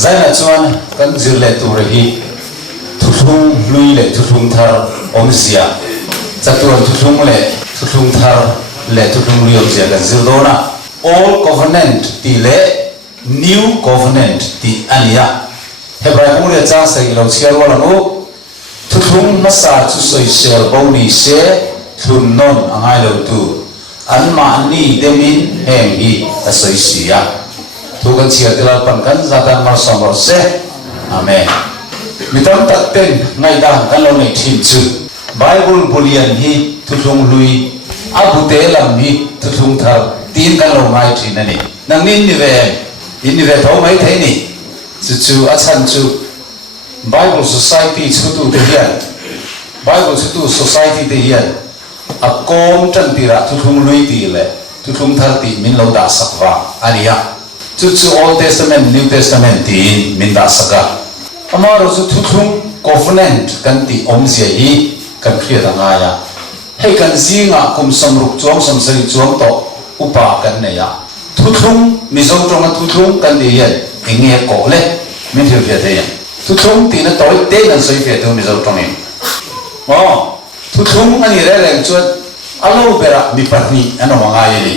zai na chuan kan zir le tur hi thuthung lui le thuthung thar omsia chatuan thuthung le thuthung thar le thuthung lui omsia kan zir dona all covenant ti le new covenant ti ania hebrai pung le cha sai lo chiar wala no thuthung masa chu soi sel boni se thun non angai lo tu an ma ni demin hem hi asoi sia tu kan sia tilal pan kan zatan mar somor se amen mitam tatten ngai da kan lo nei thin chu bible bulian hi thuthung lui abute lam hi thuthung thar tin kan lo ngai thin ani nang nin ni ve tho mai thei ni chu achan chu bible society chu tu te hian bible chu tu society te hian a kom tan tira thuthung lui ti le thuthung thar ti min lo da sakwa ania chu Old Testament New Testament ti min da saka amaro chu thuthung covenant kan ti omsia hi kan khria da nga ya hei kan zinga kum samruk chuang samsari chuang to upa kan ne ya thuthung mizom tong thuthung kan ti yan enge ko le min thil fia te ya thuthung ti na toi te nan soi fia tu mizom tong ni thuthung ani re reng chuan alo bera mi parni ano nga ye ni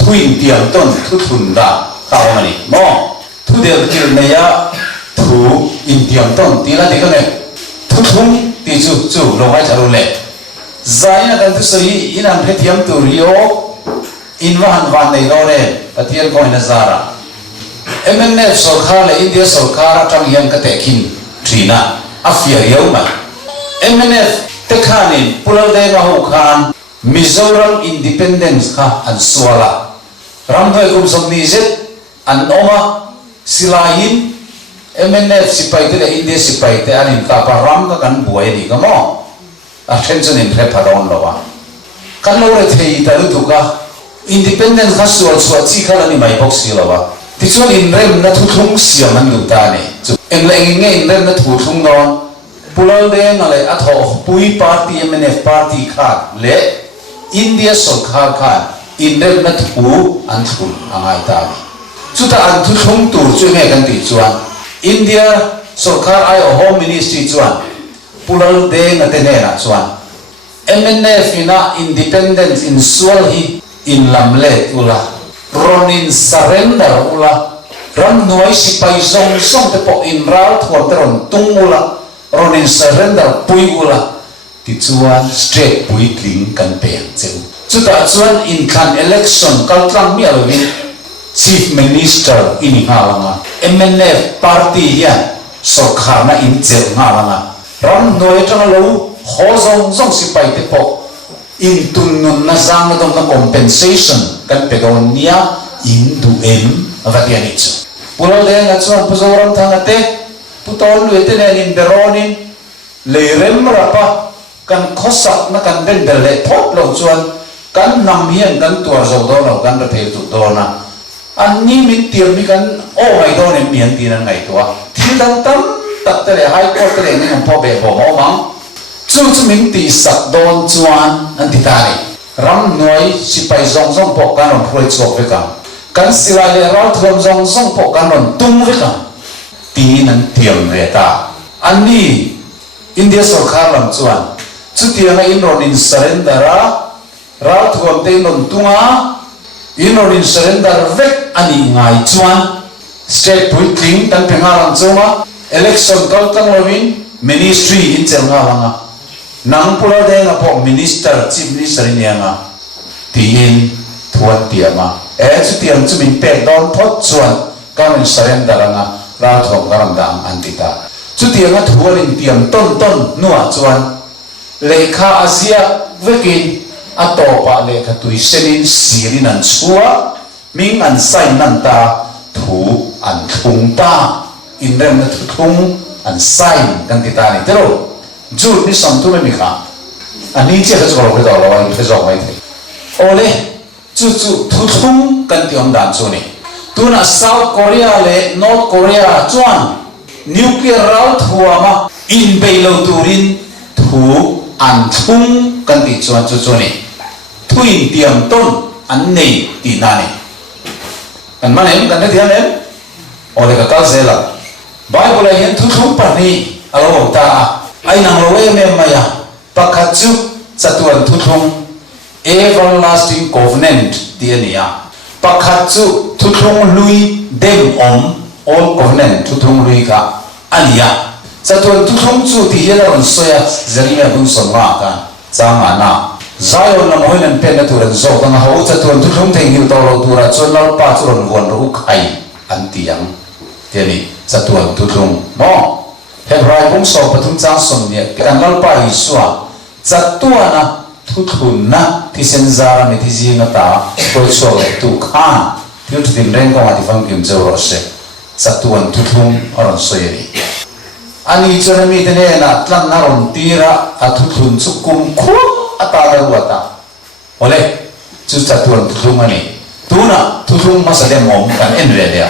thuin tiang ton thuthun da tao mà đi mò thu đều kiểu này ya thu in tiệm ton tí là tí cái này thu thung tí chủ lâu hay chả lâu lệ giải là cần thu sấy in ăn hết tiệm tu rio in van này đó này cái tiền coi là ra MNF sổ khá là India sổ khá trong hiện cái tệ kinh trina afia yếu mà MNF tệ khá nên pulau đây mà hậu khan Mizoram Independence khá an suala ram thôi cũng sống đi chết an oma silahin MNF sipai te India sipai te anin ka param ka kan buai ni ka mo attention in preparon lawa kan lo re thei ta lu ka independence ka sual chi khala ni mai box si lawa ti chuan in rem na thu thung siam an lu ta ni chu en le nge in rem na thu thung non pulal de na le atho pui party MNF party kha le India sarkar kha in rem na thu an thu angai ta ni chúng ta ăn thu thung tur chuyện nghe kan ti chuan India sarkar ai home ministry chuan pulal de na te ne na chuan MNF ina independence in sual hi in lamle ula ronin surrender ula ram noi sipai song te po in ral thor te ron tung ula ronin surrender pui ula ti chuan straight pui tling kan pe cheu chúng ta chuan in khan election kaltlang mi alwin Chief Minister ini ngalanga MNF party hian sarkar na in cheu ngalanga ram noi tang lo hozong zong sipai te po in tun nun na sang dom na compensation kan pedon nia in du em avatiani chu pulo de nga chuan puzoram thang ate puton lu te ne in beronin leirem rapa kan khosak na kan ben belle thot lo chuan kan nam hian kan tuar zo do lo kan ra thei tu do na an ni min tiam mi kan o mai do ne mian ti na ngai to thil dang tam tak te le high court te le ni ngam po be bo mo mang chu min ti sak don chuan an ti ta ni ram noi sipai zong zong po kan on phroi chok ve ka kan sila le ral thom zong zong po kan on tung ve ka ti nan tiam re ta an ni India sarkar lam chuan chu ti nga in ron in surrender ral thom te non tunga in surrender vek ani ngai chuan state putting tan pengalang choma election kal tang lovin ministry in chelnga langa nang pula de nga po minister chief minister ni anga tin thuan tiama chu tiam chu min pe don thot chuan kam surrender anga ra thong garam dang antita chu tianga thuan tiam ton nuwa chuan lekha asia vekin atopa le ka tui senin sirin an chua ming an sai nan ta thu an thung ta in rem na thung an sai kan ti ta ni tero ju ni sam tu me kha ani che ka cholo ke do lo ai ke zo mai the ole chu thu thung kan ti om dan chu ni tu na South Korea le North Korea chuan nuclear round thua ma in beilo turin thu an thung kan ti chuan chu chu ni thu thuin tiam ton an nei ti na ni kan manem kan thiam em ole ka kal zela bible ai hian thu thu pa ni alo ta ai nang lo em maya pakhat chu chatuan thu thung everlasting covenant ti ania pakhat chu thu thung lui dem all covenant thu thung lui ka ania chatuan thu thung chu ti hian ron soya zeria bung son ma ka changa na Zion na mohin an pen na turan zo kang hau chatuan thu thung theng hiu to lo tura chon lar pa chu ron won ro khai an tiang tiani chatuan thu thung mo Hebrai bung so pathum chang som ni kan lar pa iswa chatuana thu thun na thi sen zara mi thi ji na ta ko so tu khan tiu tin reng ko ati fam kim zo ro se chatuan thu thung aron soyeri ani chona mi tene na tlang na ron tira a thu thun chu kum khu ata la wata ole chu chatuan thu thung ani tuna thu thung ma sa de mom kan en re dia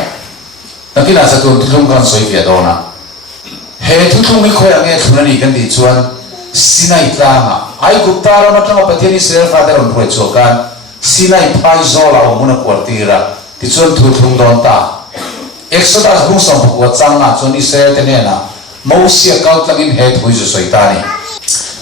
nakina chatuan thu thung kan soi fia do na he thu thung mi khoya nge thunani kan ti chuan Sinai tlanga ai gupta ra matanga pathian Israel father on poi chokan Sinai phai zola o muna kwartira ti chon thu thung don ta Exodus bung som ko changa chon Israel tenena Moses kau tlangin he thui zo soitani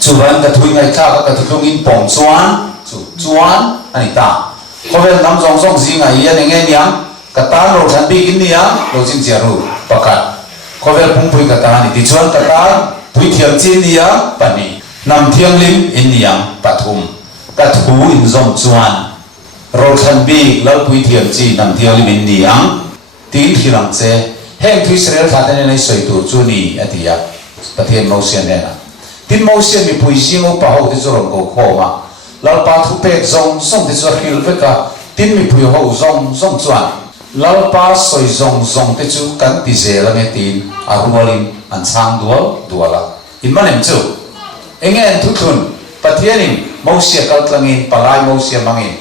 chuban ka thui ngai kha ka thung in pong chuan ani ta khovel nam jong jong ji ngai ya nge niang ka ta ro than bi in niang lo jing jaru pakat khovel pung pui ka ta ni ti chuan ka ta pui thiam chin nia pani nam thiam lim in niang pathum ka thu in zom chuan ro than bi lo pui thiam chi nam thiam lim in niang tin thirang che heng thu Israel khatane nei soi tu chu ni atia pathian Moses ne na tin Moses mi pui jingo pa ho ti zoron ko khoma lal pa thu pek zong song ti zo hil veka tin mi pui ho zong chuan lal pa soi zong te chu kan ti zela nge tin a hualim an chang duala in manem chu engen thu thun pathianin Moses kal tlangin palai Moses mangin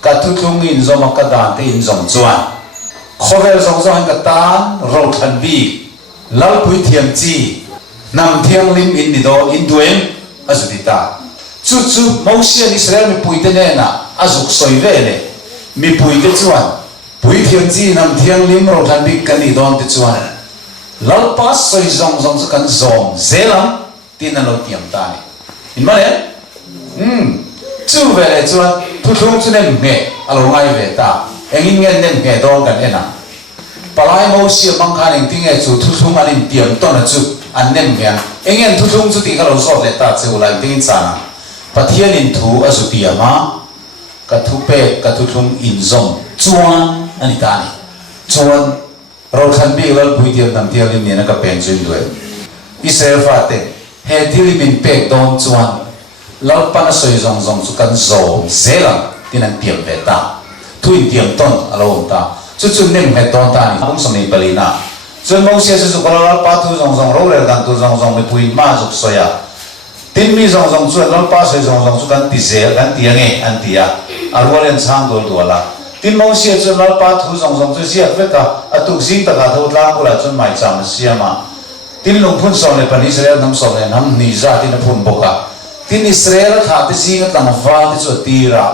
ka thu thungin zoma ka dan te in zong chuan khovel zong ka tan ro than bi lal pui thiam chi nam thiang lim in ni do in duem azudita chu Moses Israel mi pui te ne na azuk soi ve le mi pui te chuan pui thiam chi nam thiang lim ro than bi kan ni don te chuan lal pas soi zong chu kan zom zelam tin lo tiam ta ni in male chu ve le chuan thu thung chu ne me alo ngai ve ta engin ngen nen nge don kan ena palai Moses mang khaning tinge chu thu thung anin tiam to na chu an nem nge engen thu thung chu ti ka lo so le ta chu lai tin chana pathian in thu azu tiama ka thu pe ka thu thung in zom chuan ani ta ni chuan ro than bi lal pui tiam nam tiam lim ne na ka pen chin doi Israel fate he dili min pek don chuan lal pan soi zong chu kan zo zelang tinan tiam ve ta thuin tiam ton alo ta chu nem he ton ta ni bung som ni palina chuan Moses chu ko lal pa thu zong ro le dan tu zong mi pui ma zuk soya tin mi zong chuan lal pa soi zong chu kan ti zel kan ti ange an tia arwalen chang dol duala tin Moses chuan lal pa thu zong chu sia veka atuk sing ta ka tho tlang kula chuan mai cham siama tin lung phun som le pan Israel nam som le nam ni za tin phun boka tin Israel tha ti sing tang va ti chu tira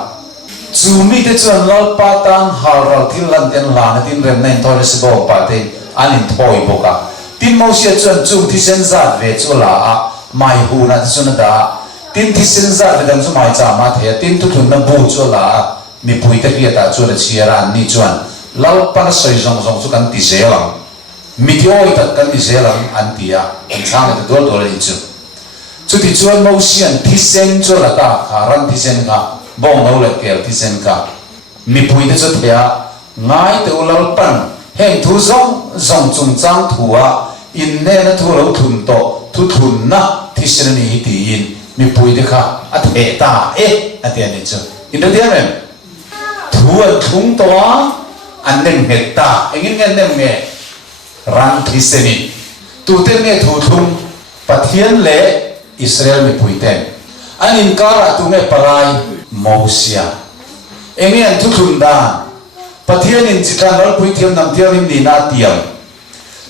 chumi te chuan lal pa tan haral thil lan ten la na tin rem nei thore se bo pa te anin thoi boka tin Moses chuan chung thi sen za ve chu la a mai hu na chu na da tin thi sen za ve dang chu mai cha ma the tin tu thun na bu chu la mi pui te ria ta chu la chiara ni chuan lal pa soi zong chu kan ti zelang mi ti oi ta kan ti zelang an tia an chang te dol dol chu chu ti chuan Moses thi sen chu la ta kharan thi sen ka bong no le kel thi sen ka mi pui te chu thea ngai te ulal pan heng thu zong chung chang thua in ne na thu lo thun to thu thun na thi sen ni ti in mi pui te kha a the ta a te ni chu in the diamem thu an thung to an nem he ta engin ngen nem me ran thi senin tu te ne thu thum pathian le Israel mi pui ten anin kara tu me palai Moses engin thu thun da pathian in chikan lal pui thiam nam thiam lim ni na tiam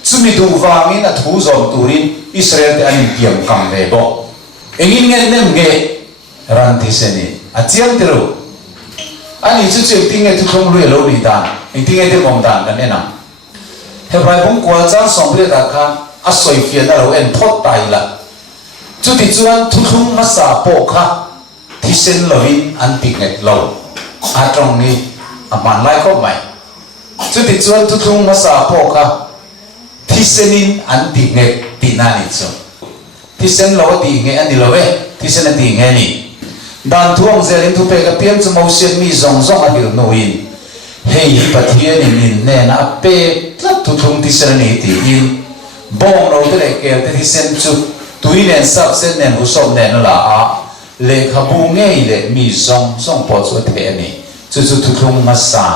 chumi du wangin a thu zom turin Israel te anin tiam kam ve bo engin ngen nem nge ran thi seni a chiam tiru อันนี้จู่ๆติ้งเงี้ยทุกคนรู้เรื่องนี้ด่านติ้งเงี้ยที่มองด่านกันเนี่ยนะเฮ้ยไปผมกลัวจ้างสองเรื่องราคาอาศัยเฟียนเราเอ็นพอดตายละจู่ที่จวนทุกคนมาสาปกค่ะที่เส้นเราอินอันติ้งเงี้ยเราตรงนี้มันไล่ก็ไม่จู่ที่จวนทุกคนมาสาปกค่ะที่เส้นอินอันติ้งเงี้ยตีนั่นนี่จ้ะที่เส้นเราติ้งเงี้ยอันนี้เราที่เส้นติ้งเงี้ยนี่ด่านท่วงเซลินทุเปกับเพียงจะมาเสียมีซองอาหิรโนอินเฮียปะเทียนินเนนะเป๊ะทับทุกที่เส้นนี้ตีอินบองเราตัวเล็กเกลที่เส้นจุดตุยเนนสับเส้นเนนหุสมเนนละเลขบุงเงี้ยเลมีซองปอดสุดเทนี่จุดทุกมาสา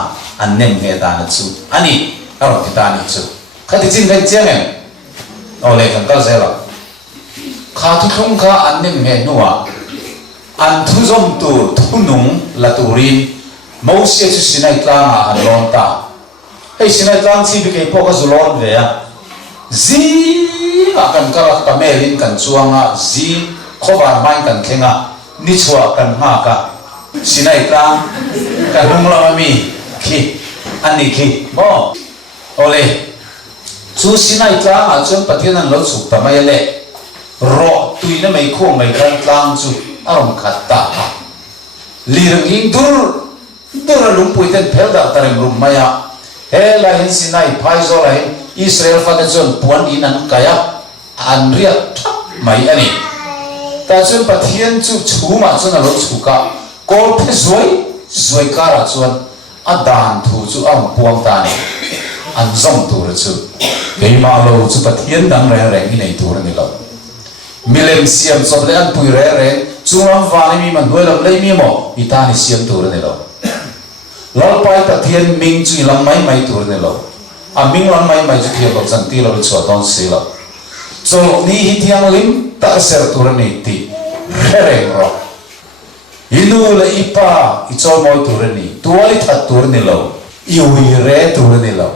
อันเนมเงี้ยตานะจุดอันนี้เราที่ตานี่จุดข้าที่จริงเป็นเจ้าเนี่ยเอาเลขกันก็เสร็จละข้าทุกข้าอันเนมเงี้ยนัวอันทุจมตูทุนุงละตูรินมอสิจุสินัยกลางอันลอนตาเฮ้ยสินัยกลางสิบิเกย์พวกจุลอนเวียจีกันกะลักตะเมลินกันจวงอ่ะจีขบานไม้กันเข่งอ่ะนิชัวกันมากอ่ะสินัยกลางกันลุงละมีขี้อันนี้ขี้บ่โอเลจูสินัยกลางอ่ะจนปฏินันลดสุกตะไม่เละรอตุยนั่นไม่คุ้มไม่กันกลางจูอารมณ์ขัดตาลีรงอิงดูร์ลุงปุยเต็นเพลดาตาริมรุมมายาเฮลัยหินสินัยพายโซลัยอิสราเอลฟังจนปวนอินันกายอันเรียกทับไม่อันนี้แต่จนปะเทียนจูชูมาจนอารมณ์สุกะกอลเพสวยการะจวนอัดดานทูจูอันปวงตานี่อันส่งตัวจูเกี่ยมาเราจูปะเทียนดังแรงๆที่ในตัวนี่เรามิเลมเซียมสอบเล่นปุยแรงจุงรังฟ้านี่มีมันด้วยลำเลยมีหมออีตานี่เสียมตัวนี่เราเราไปตะเทียนมิงจุยลำไม่ตัวนี่เรามิงลำไม่จุดเทียนเราจันทีเราชวดตอนสีเราโซนี่ฮิตยังลิมตะเสร์ตัวนี่ตีแรงเราอินูเลยอีป้าอีโจมอยตัวนี่ตัวลิทัดตัวนี่เราอีวิเรตัวนี่เรา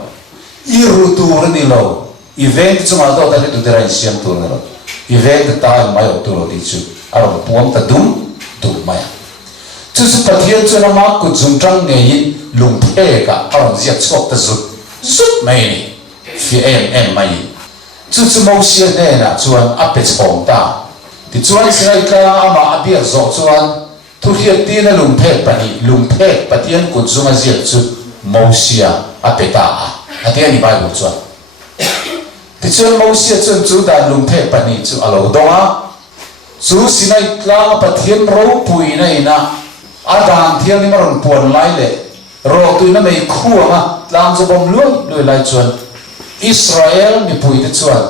อีรูตัวนี่เราอีเวนต์จุมาตัวแต่ตัวเดียวเสียมตัวนี่เราอีเวนต์ตายไม่ออกตัวดิจูอารมณ์พวงตะดุมไม่จุดปะเทียนจุนมากุจุนจังเงียนลุงเพกะอารมณ์เสียชกตะสุดไม่นี่ฟีเอ็มไม่จุดมอเสียเนี่ยนะจวนอัปเปชงตาที่จวนสิ่งอะไรก็อามาอับยาจจวนทุกที่ตีนลุงเพกปะนี่ลุงเพกปะเทียนกุจุมาเสียจุดมอเสียอัปเปตาอันที่นี่ไปบุจวนที่จวนมอเสียจนจุดานลุงเพกปะนี่จุอารมณ์ดงอ่ะจูสินัยกลางปะเทียนรู้ปุยในนะอาดานเทียนนี่มันปวนไล่เลยรอตุยนั่นไม่คู่อ่ะลามจะบ่มลุยด้วยไล่ชวนอิสราเอลมีปุยที่ชวน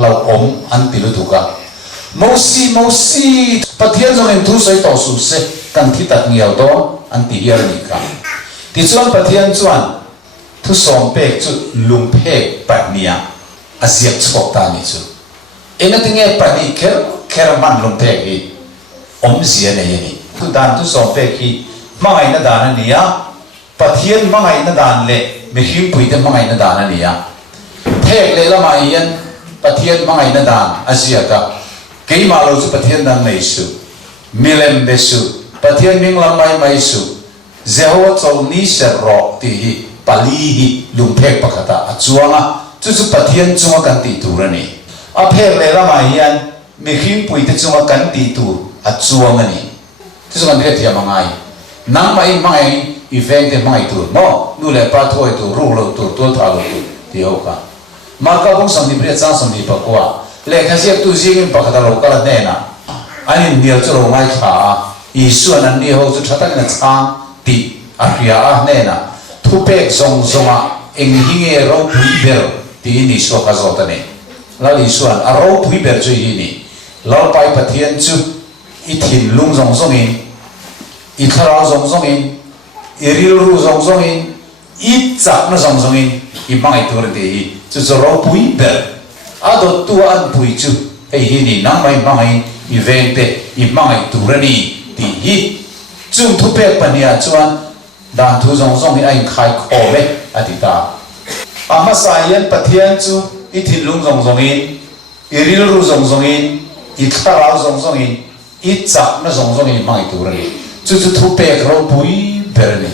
เราอันติลุตุกะโมซีปะเทียนจะเป็นทุสัยต่อสู้เสกันที่ตัดเงียวตัวอันติเฮียร์นี่กันที่ชวนปะเทียนชวนทุสองเปกจุลุงเพกปะเนียอาเซียชกตานี่จุเอ็นติเงี้ยปะนี่แค่มันลุงเพกอีเสียเนี่ยนี่ทุดานทุสองเพกอีมาไงนั่นดานนี่ยปะเทียนมาไงนั่นดานเละไม่หิ้งปุยแต่มาไงนั่นดานนี่ยเพกเลยละมาเย็นปะเทียนมาไงนั่นดานอาเซียกะกี่มาเราจะปะเทียนดังไม่สุมิเลมเบสุปะเทียนมิงละไม่สุเจ้าว่าเจ้านี่เสรอที่ปาลีลุงเพกปะกตาจวงอ่ะจุดปะเทียนจวงกันตีตัวนี่เพกเลยละมาเย็นไม่หิ้งปุยแต่จวงกันตีตัวจวงนี่ที่สุดกันเรียกที่ยังไงนั่งไม่อีเวนต์ไม่ตัวโน่นู่นเลยปะถอยตัวรู้เราตัวทาเราตัวเดียวกันมาร์กบุ้งสมนิบเรียจ้างสมนิบกว่าเล็กเสียตัวจริงปะกตาเราก็แล้วเนี่ยนะอันนี้เดียวจะเราไม่ขาอีส่วนนั้นนี่เขาจะชัดกันช้างตีอาเรียเนี่ยนะทุกเปกส่งอ่ะเองหิ้งเราผู้เบลที่นี่ชัวร์กันสุดเนี่ยแล้วอีส่วนเราผู้เบลจะยินี่เราไปปะเทียนจุอีถิ่นลุงส่งอินอีทารส่งอินอีริลรูส่งอินอีจักรส่งอินอีมังไอตัวเดียจุดเราปุยเบลอาดตัวอันปุยจุไอ้นี่นั่งไม่มังไออีเวนต์อีมังไอตัวนี้ที่จุดทุบเปกปนเนี่ยจวนด่านทุส่งอินไอ้ขายของเว้อธิตาอามาสายันปะเทียนจุอีถิ่นลุงส่งอินอีริลรูส่งอินอีทารส่งอินอีจักรส่งอินมังไอตัวนี้จุดทุบเปกเราปุยเบลนี่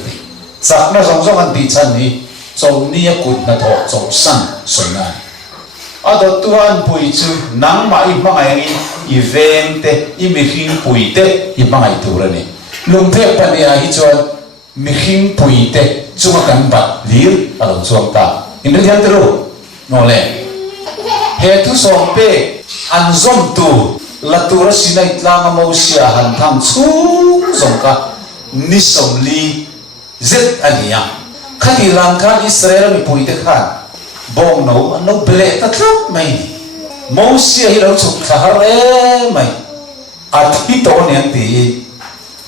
chắc nó giống anh đi chân đi trong nia cụt nó thọ trong sân xuân này ở đó tuan bùi chú nắng mà im mang ai i ven te i mi hin bùi te i mang ai tu ra nè lùng phép bên này hi chuan mi hin bùi te chung kan bat lir ở đâu chuang ta in đây hiện tượng nó lệ hệ tu song pe an zom tu là tu ra xin ai tlang mau sia han tham chung zong ka ni som li zet ania khati lang khan Israel mi pui te khan bong no no ble ta thlap mai mau sia hi lo chuk thar e mai a thi to ne ti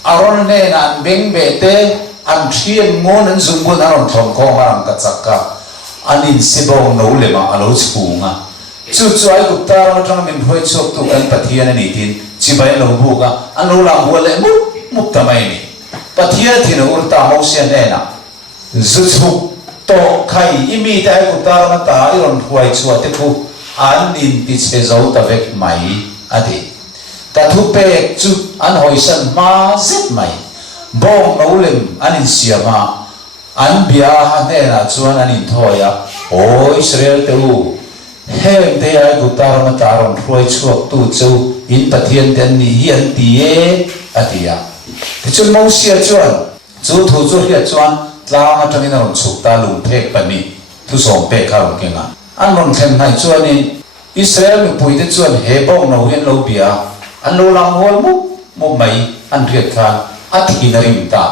aron ne an beng be te an thien ngon an zum gun aron thom ko marang ka chakka anin se bong no le ma alo chunga chu chuai ku ta ra tang min hoi chok tu kan pathian ani tin chi bai lo bu ka an lo la bu le mu tamai ni pathian thin ur ta mau sia ne na zuchu to khai imi ta ku ta ma ta iron huai chua te ku an nin ti che zo ta vek mai adi ka thu pe chu an hoi san ma zet mai bong no lem anin sia ma an bia ha ne na chuan anin thoya o Israel te u hem te ai ku ta ma ta ron huai chuak tu chu in pathian ten ni hian ti e adia ti chun mo sia chuan chu thu chu hia chuan tlang atangin aron chuk ta lung phek pani thu som pe kha ron kenga an ron khem nai chuan in Israel mi pui te chuan he bong no hian lo bia an lo lang hol mu mai an riat kha a thi na rim ta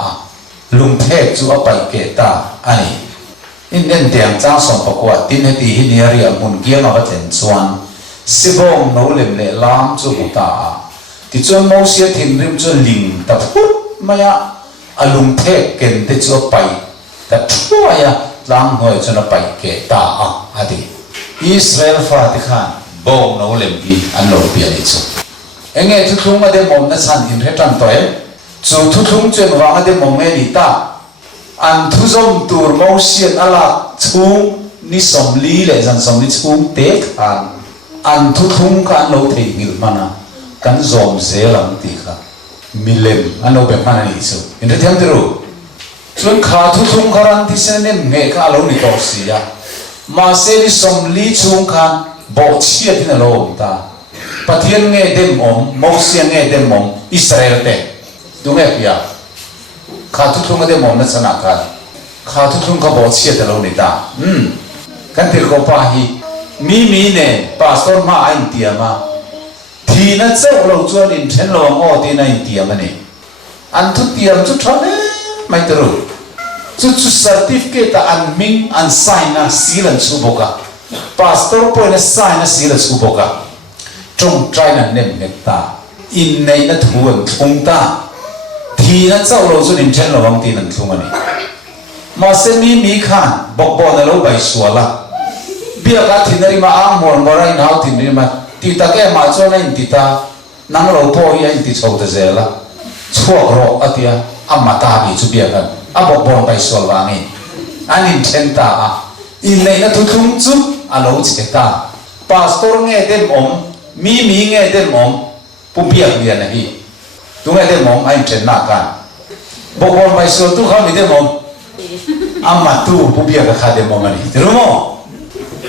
lung phek chu a pai ke ta ani in nen tiang chang som pakwa tin he ti hi ni ria mun kia ma ten chuan sibong no lem le lam chu ta ti chuan mo sia thin rim chu ling ta phut maya alung phek ken te chu pai ta thuaya lang hoi chuna pai ke ta adi Israel fa ti khan bong no lem ki an lo pia ni chu enge thu thung ma de mom na chan in retan to e chu thu thung chen wa ma de mom nge ni ta an thu zom tur mo sian ala chung ni som li le jan som ni chung te khan an thu thung kan lo thei ngil mana kan zom ze lam ti kha milem ano be mana ni chu in the them tru chuan kha thu thung kharan ti se nem nge ka lo ni to sia ma se ni som li chung khan bo chia tin lo ta pathian nge dem om mo sia nge dem om Israel te du nge pia kha thu thung de mom na chana ka kha thu thung ka bo chia te lo ni ta kan tir ko pa hi mi ne pastor ma ain tia ma thì nó dẫu lâu cho đến trên lò ngõ thì này tiệm này ăn thuốc tiệm chút thằng ấy mày tự rồi chút certificate ta ăn minh ăn sign na xí lần số bốc à pastor point na sign na xí lần số bốc à trong trai na nem net ta in này nó thuần thung ta thì nó dẫu lâu cho đến trên lò ngõ thì lần thung này mà sẽ mi khan bọc bò na lâu bài xua la bia cả thì này mà ăn mòn mòn ra nào thì này mà ti ta ke ma cho na ti ta nang lo po ya ti chou ta zela chuak ro atia amata bi chu bia kan abo bon pai sol wa ngi anin chen ta a in nei na thu thum chu a lo che ta pastor nge dem om mi nge dem om pu bia bia na hi tu nge dem om ai chen na kan bo bon pai sol tu kha mi dem om amatu pu bia ka kha dem om ani ru mo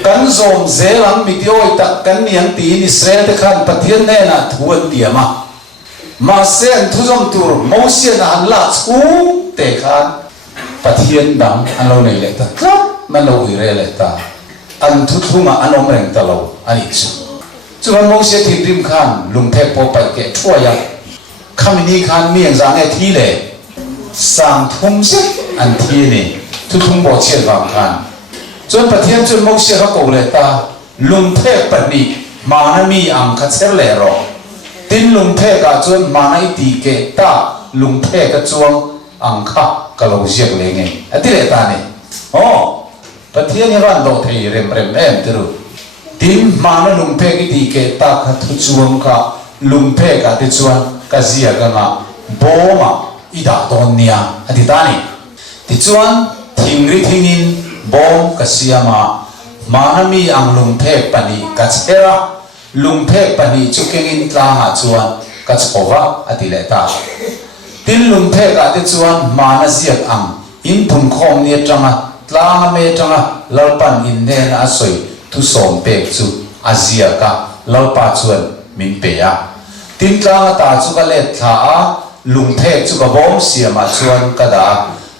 kan zom zelang mitioi tak kan niang ti in Israel te khan pathian ne na thuan tiama ma sen thu zom tur mo sian an la chu te khan pathian dang an lo nei le ta man lo hi re le ta an thu thunga anom reng ta lo ani chu chuan mo sia thi rim khan lung the po pai ke thuaya khamini khan miang za ne thi le sang thum se an thi ni thu thum bo che wang khan chuan pathian chuan mo sia ka ko le ta lung the pani manami ang kha cher le ro tin lung the ka chuan manai ti ke ta lung the ka chuang ang kha ka lo jiak le nge ati le ta ne pathian ni ran do thei rem em tiru tin mana lung the ki ti ke ta kha thu chuang ka lung the ka ti chuan ka zia ka nga bo ma ida don nia ati ta ni ti chuan thingri thingin bom kasiama manami ang lungphe pani kachera lungphe pani chukengin tlanga chuan kachova atileta tin lungphe ka te chuan manasiak ang in thum khom ni tanga tlang me tanga lalpan in ne na soi thu som pek chu azia ka lalpa chuan min pe ya tin tlang ta chu ka le tha a lung thek chu ka bom siama chuan ka da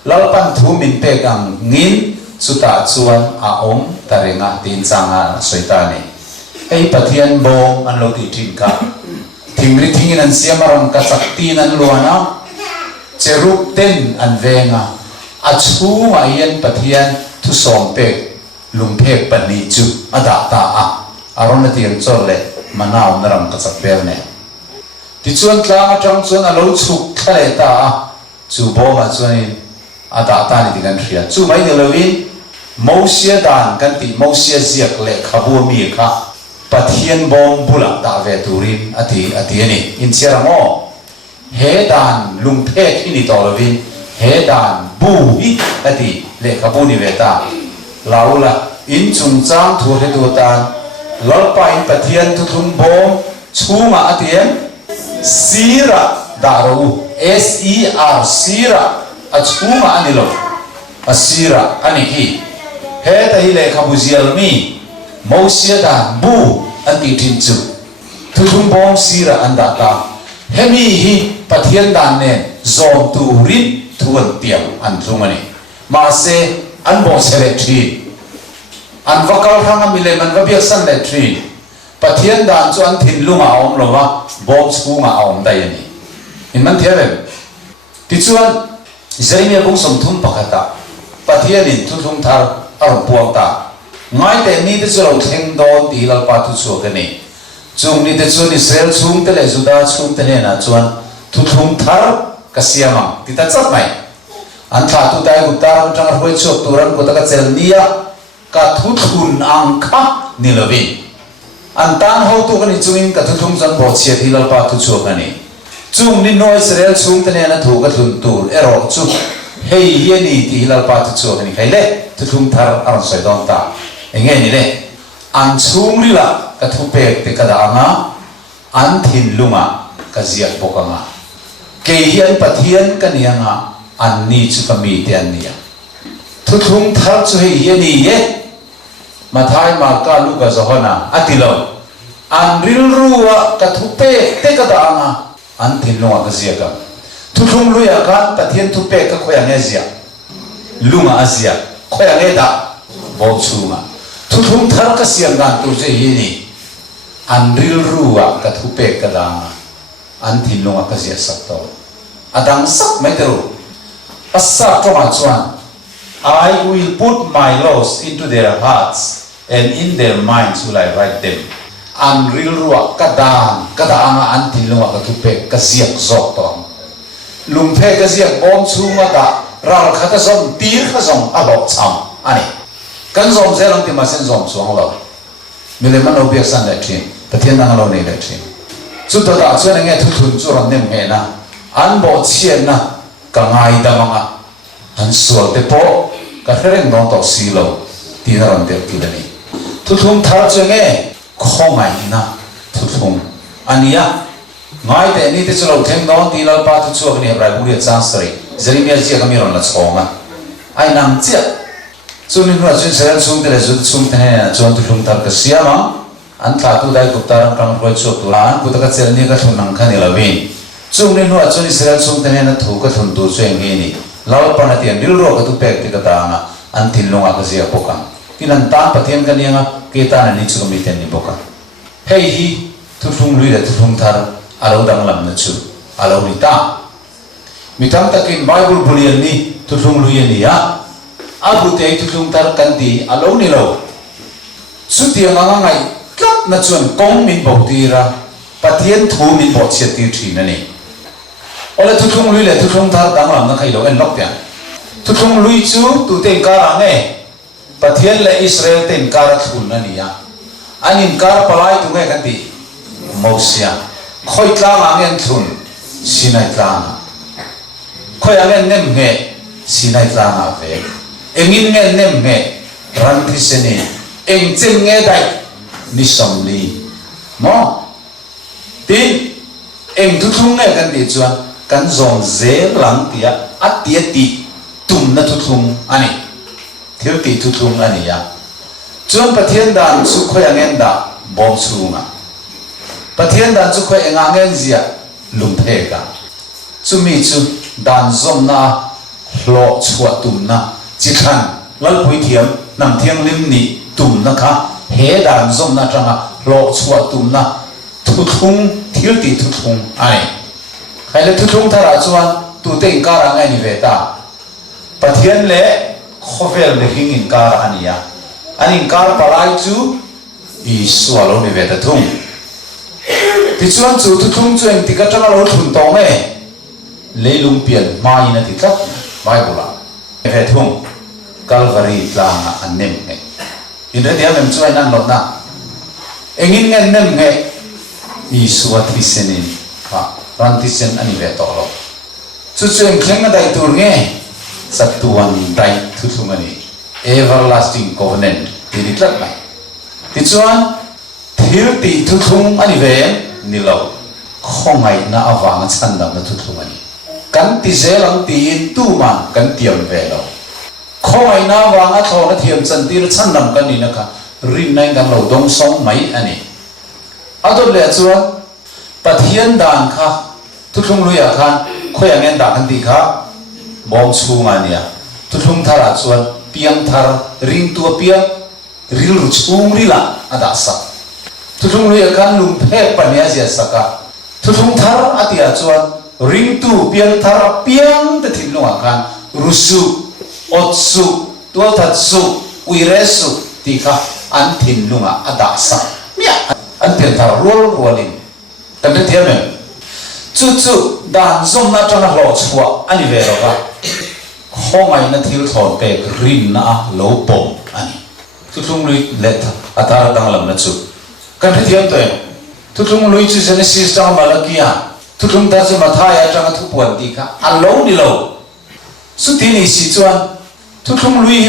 lalpan thu min pek ang ngin chu ta chuan a om tarenga tin changa soitani ei pathian bom an lo ti tin ka thingri thingin an siamaram ka chaktin an luana cheruk ten an venga achunga yen pathian thu som pek lung phek pani chu ada ta a arona tiang chole manaw naram ka chakper ne ti chuan tlang atang chuan alo chuk thale ta chu boma chuanin ada ta ni digan thria chu mai ne lovin mosia dan kan ti mosia ziak le khabu mi kha pathian bom bula ta ve turin ati ani in cheramo he dan lung phek ini to lovin he dan bu hi ati le khabu ni ve ta laula in chung chang thu he tu tan lalpa in pathian thu thum bom chunga atiem sira daru ser sira achunga anilo asira ani hi he ta hi le khabu zial mi mosia da bu anti tin chu thu thum bom sira anda ta hemi hi pathian dan ne zom tu rin thuan tiam an thungani ma se an bo sele thi an vakal thanga mile man vabiak san le thi pathian dan chu an thin lunga om lova bom chunga om dai ani in man thiaren ti chuan zaimia bung som thum pakhata pathian in thu thum thar ar puang ta ngai te ni te chlo theng don ti lal pa tu chu ka ni chung ni te chuan israel chung te le juda chung te ne na chuan thu thum thar ka siama ti ta chap mai an tha tu dai gu tar tang hoi chok turan ko ta ka chel nia ka thu thun ang kha ni lovin an tan ho tu ka ni chungin ka thu thum jan bo chia ti lal pa tu chu ka ni chung ni no israel chung te ne na thu ka thun tur ero chu hei ye ni ti lal pa tu chu ka ni khai le thu thum thar aron soi don ta enge ni le an chung ri la ka thu pek te ka da nga an thin lunga ka ziak bokanga ke hian pathian ka nianga an ni chu ka mi te an nia thu thum thar chu hei ye ni ye mathai ma ka lu ka zohana atilo an ril ruwa ka thu pek te ka da nga an thin lunga ka ziaka thu thum lu ya kan pathian thu pek ka khoya nge zia lunga azia khoya nge da bo chunga thu thum thar ka siam gan tu je hi ni an ril ruwa ka thu pek ka da nga an thin lunga ka zia sak to adang sak mai teru asa to ma chuan I will put my laws into their hearts and in their minds will I write them an ril ruwa ka da nga an thin lunga ka thu pek ka siak zok to lung phe ka siak bom chunga da ral khata som tir kha som alok cham ani kan zom zelang ti ma sen zom chuang lo mile man obiak san le thin pathian nang lo nei le thin chu to da chuan nge thu thun chu ran nem he na an bo chien na ka ngai da manga an sual te po ka hereng don to si lo ti na ran del ki ni thu thum thar chu nge khongai na thu thum ania ngai te ni te chu lo theng don ti lal pa thu chu ni rai bu ria chang sari zarimia ji ka mi ron la chonga ai nang chia chuni nu chun seran chung te le zu chung te ne chon tu thum tar ka siama an tha tu dai ku tar kang roi chu tu an ku ta ka cher ni ka thun nang kha ni la win chung ni nu chun seran chung te ne na thu ka thun tu cheng nge ni law pa na tian dil ro ka tu pek ti ka ta nga an tin longa ka zia poka kinan ta pathian ka nianga ke ta na ni chu mi ten ni poka hei hi thu thum lui le thu thum thar alo dang lam na chu alo ni ta mitam takin bible bulian ni thu thum lui ni ya abu te thu thum tar kan ti alo ni lo su ti nga ngai tlap na chuan kong min bo ti ra pathian thu min bo che ti thi na ni ola thu thum lui le thu thum thar dang lam na khai lo en lok tian thu thum lui chu tu te ka ra nge pathian le israel ten ka ra thun na ni ya anin kar palai tu nge kan ti mosia khoi tla ma ngen thun sinai tla na khoi angen nem nge sinai tla na ve engin nge nem nge ran thi sene eng chen nge dai ni som li mo tin eng thu thung nge kan ti chuan kan zong ze lang tia atia ti ตุ่มนัทุทุงอันนี้ทิลติทุทุงอันนี้ยะจวนประเทศด่านสุขยังเงินด่าบอมสูงอ่ะประเทศด่านสุขยังเงินเสียลุมเพกะจุมีจุด่านซอมนาหล่อชัวตุ่มนะจิคันลัลปุยเทียมนำเทียงลิมนี่ตุ่มนะคะเฮด่านซอมนาจังอ่ะหล่อชัวตุ่มนะทุทุงทิลติทุทุงอันนี้ใครเลยทุทุงท่าราชวนตัวเต็งการังไงนี่เวตาประเทศเล่ขอเวลเลยหิงินการอันนี้อันนี้การปลายจูอีสวาโลนี่เวตทุงที่ชวนจูทุทุงจูเองที่กระจังเราทุนตรงเองเลยลุงเปลี่ยนมาอินาติดกับไม่บุลาเวทุงกัลวารีตลางอันเนมเองอินเดียมันช่วยนั่นหรอกนะเองอินเงินเนมเองอีสวาทิเซนินรันทิเซนอันนี้เวตอลจู่ๆเองเคร่งกันได้ตัวเงี้ยสัตว์วันได้ทุกทุกมันนี่ everlasting covenant ที่นี่ลักไหมที่ชวนทิลติทุกทุกอันนี้เวนี่เราคงไงน่าอวังฉันดำนะทุกทุกมันนี่กันที่เซลังตีนตู้มันกันเตรียมเวเราคงไงน่าอวังทอนะเทียมฉันตีรฉันดำกันนี่นะคะริมในกันเราดงสองไหมอันนี้อันตัวเลี้ยชวนประเทศด่านค่ะทุกทุกลุยอาคารคุยอย่างเงี้ยด่านกันดีค่ะบอมสูงอันเนี้ยทุกทุกทาราชวนเพียงทาริงตัวเพียงริลรุชอุงริละอาดาสักทุกทุกลุยอาคารลุงเพศปัญญาเสียสักทุกทุกทาราอาทิตย์ชวนริงตัวเพียงทาราเพียงแต่ทิ้งลุงอาคารรุสุอดสุตัวทัดสุวิเรสุที่ค่ะอันทิ้งลุงอาดาสักเนี่ยอันเพียงทารารัวลินแต่เป็นเทียมเนี่ยจู่ๆด่านส้มน่าจะน่าหล่อชัวอันนี้เวลาก็ข้องไอ้นั่นที่เราถอนไปรินนะโลปมอันนี้ทุกทุกลุยเล็ดอัตราดังลำนั่นจู่กันที่เทียมตัวเองทุกทุกลุยจู่เจเนซิสจังมาลักยาทุกทุกตาจะมาท้ายจังทุกปวนดีค่ะอันโลนี่โลสุดที่นี่สิจวนทุกทุกลุย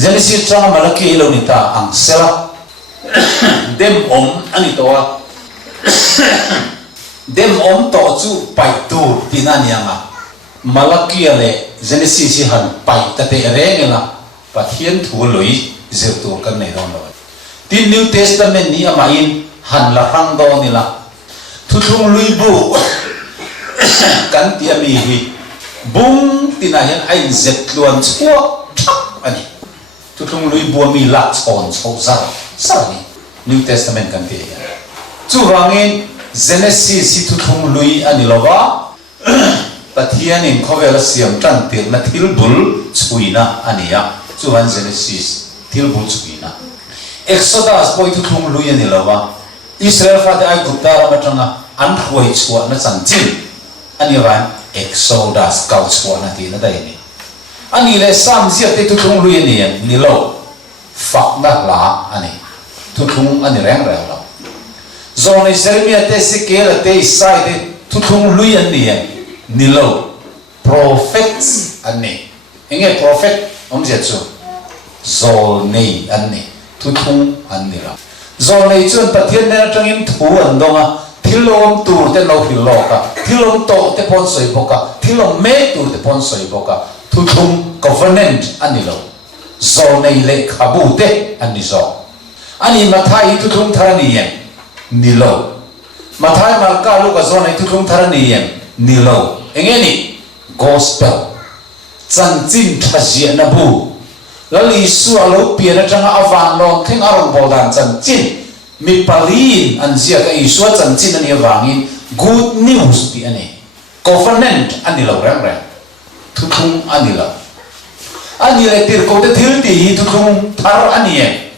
เจเนซิสจังมาลักยาโลนี่ตาอังเซล่าเดมอมอันนี้ตัวเดมอมต่อจูไปตูที่นั่นยังอ่ะมาลักกี้อะไรเจเนซิสหันไปแต่เตะเร่งนะปะเทียนถูลุยเจ้าตัวกันในตอนนั้นที่นิวเทสตาเมนต์นี้อามาอินหันละครั้งดอนนี่ละทุกทุกลุยบุกันที่มีฮีบุ้งที่นั่นยังไอ้เจ็ดล้วนชัวชักอันนี้ทุกทุกลุยบัวมีหลักอ่อนโซ่ซาซานี่นิวเทสตาเมนต์กันที่จู่ว่างี้ Genesis itu thum lui ani lova pathian in khovel siam tan tir na thilbul chuina ania chuan Genesis thilbul chuina Exodus poi tu thum lui ani lova Israel fa de ai gupta ra matanga an khoi chua na chanchin ani wan Exodus kau chua na ti na dai ni ani le sam zia te tu thum lui ani ni lo fak na la ani tu thum ani reng reng lo Zone Jeremiah te Ezekiel te Isaiah te tutung lui an ni lo prophets an ni inge prophet zia chu zone an ni tutung an ni la zone chuan pathian ne atangin thu an donga thilom tur te lo hiloka thilom to te pon soi boka thilom me tur te pon soi boka tutung covenant an ni lo zone le khabu te an ni zo ani mathai tutung tharani Nilo, mathai malka lu kazon itu kum tharaniyan Nilo, engeni gospel, chanchin thazia nabu, lali Isu alu piana changa avan long thing arong bodan chanchin, mipalin anzia ka Isu chanchin ani avangin good news ti ani, covenant anilo rang rang, tukum anilo, anile tir ko te thil ti tukum thar aniyan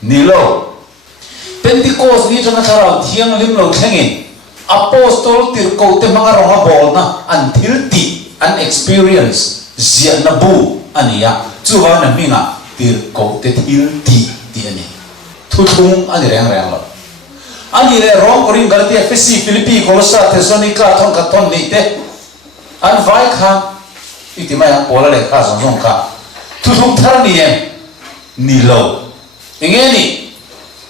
Nilo. Pentecost ni jana tharau thiang lim lo thengin apostol tir ko te mga ronga bol na until ti an experience zia na bu ania chuwa na minga tir ko te thil ti ani thuthung ani reng reng lo ani le rom korin galati efesi philippi kolosa thessalonica thong ka ton ni te an vai kha itima yang pola le kha song kha thuthung thar ni ni lo ingeni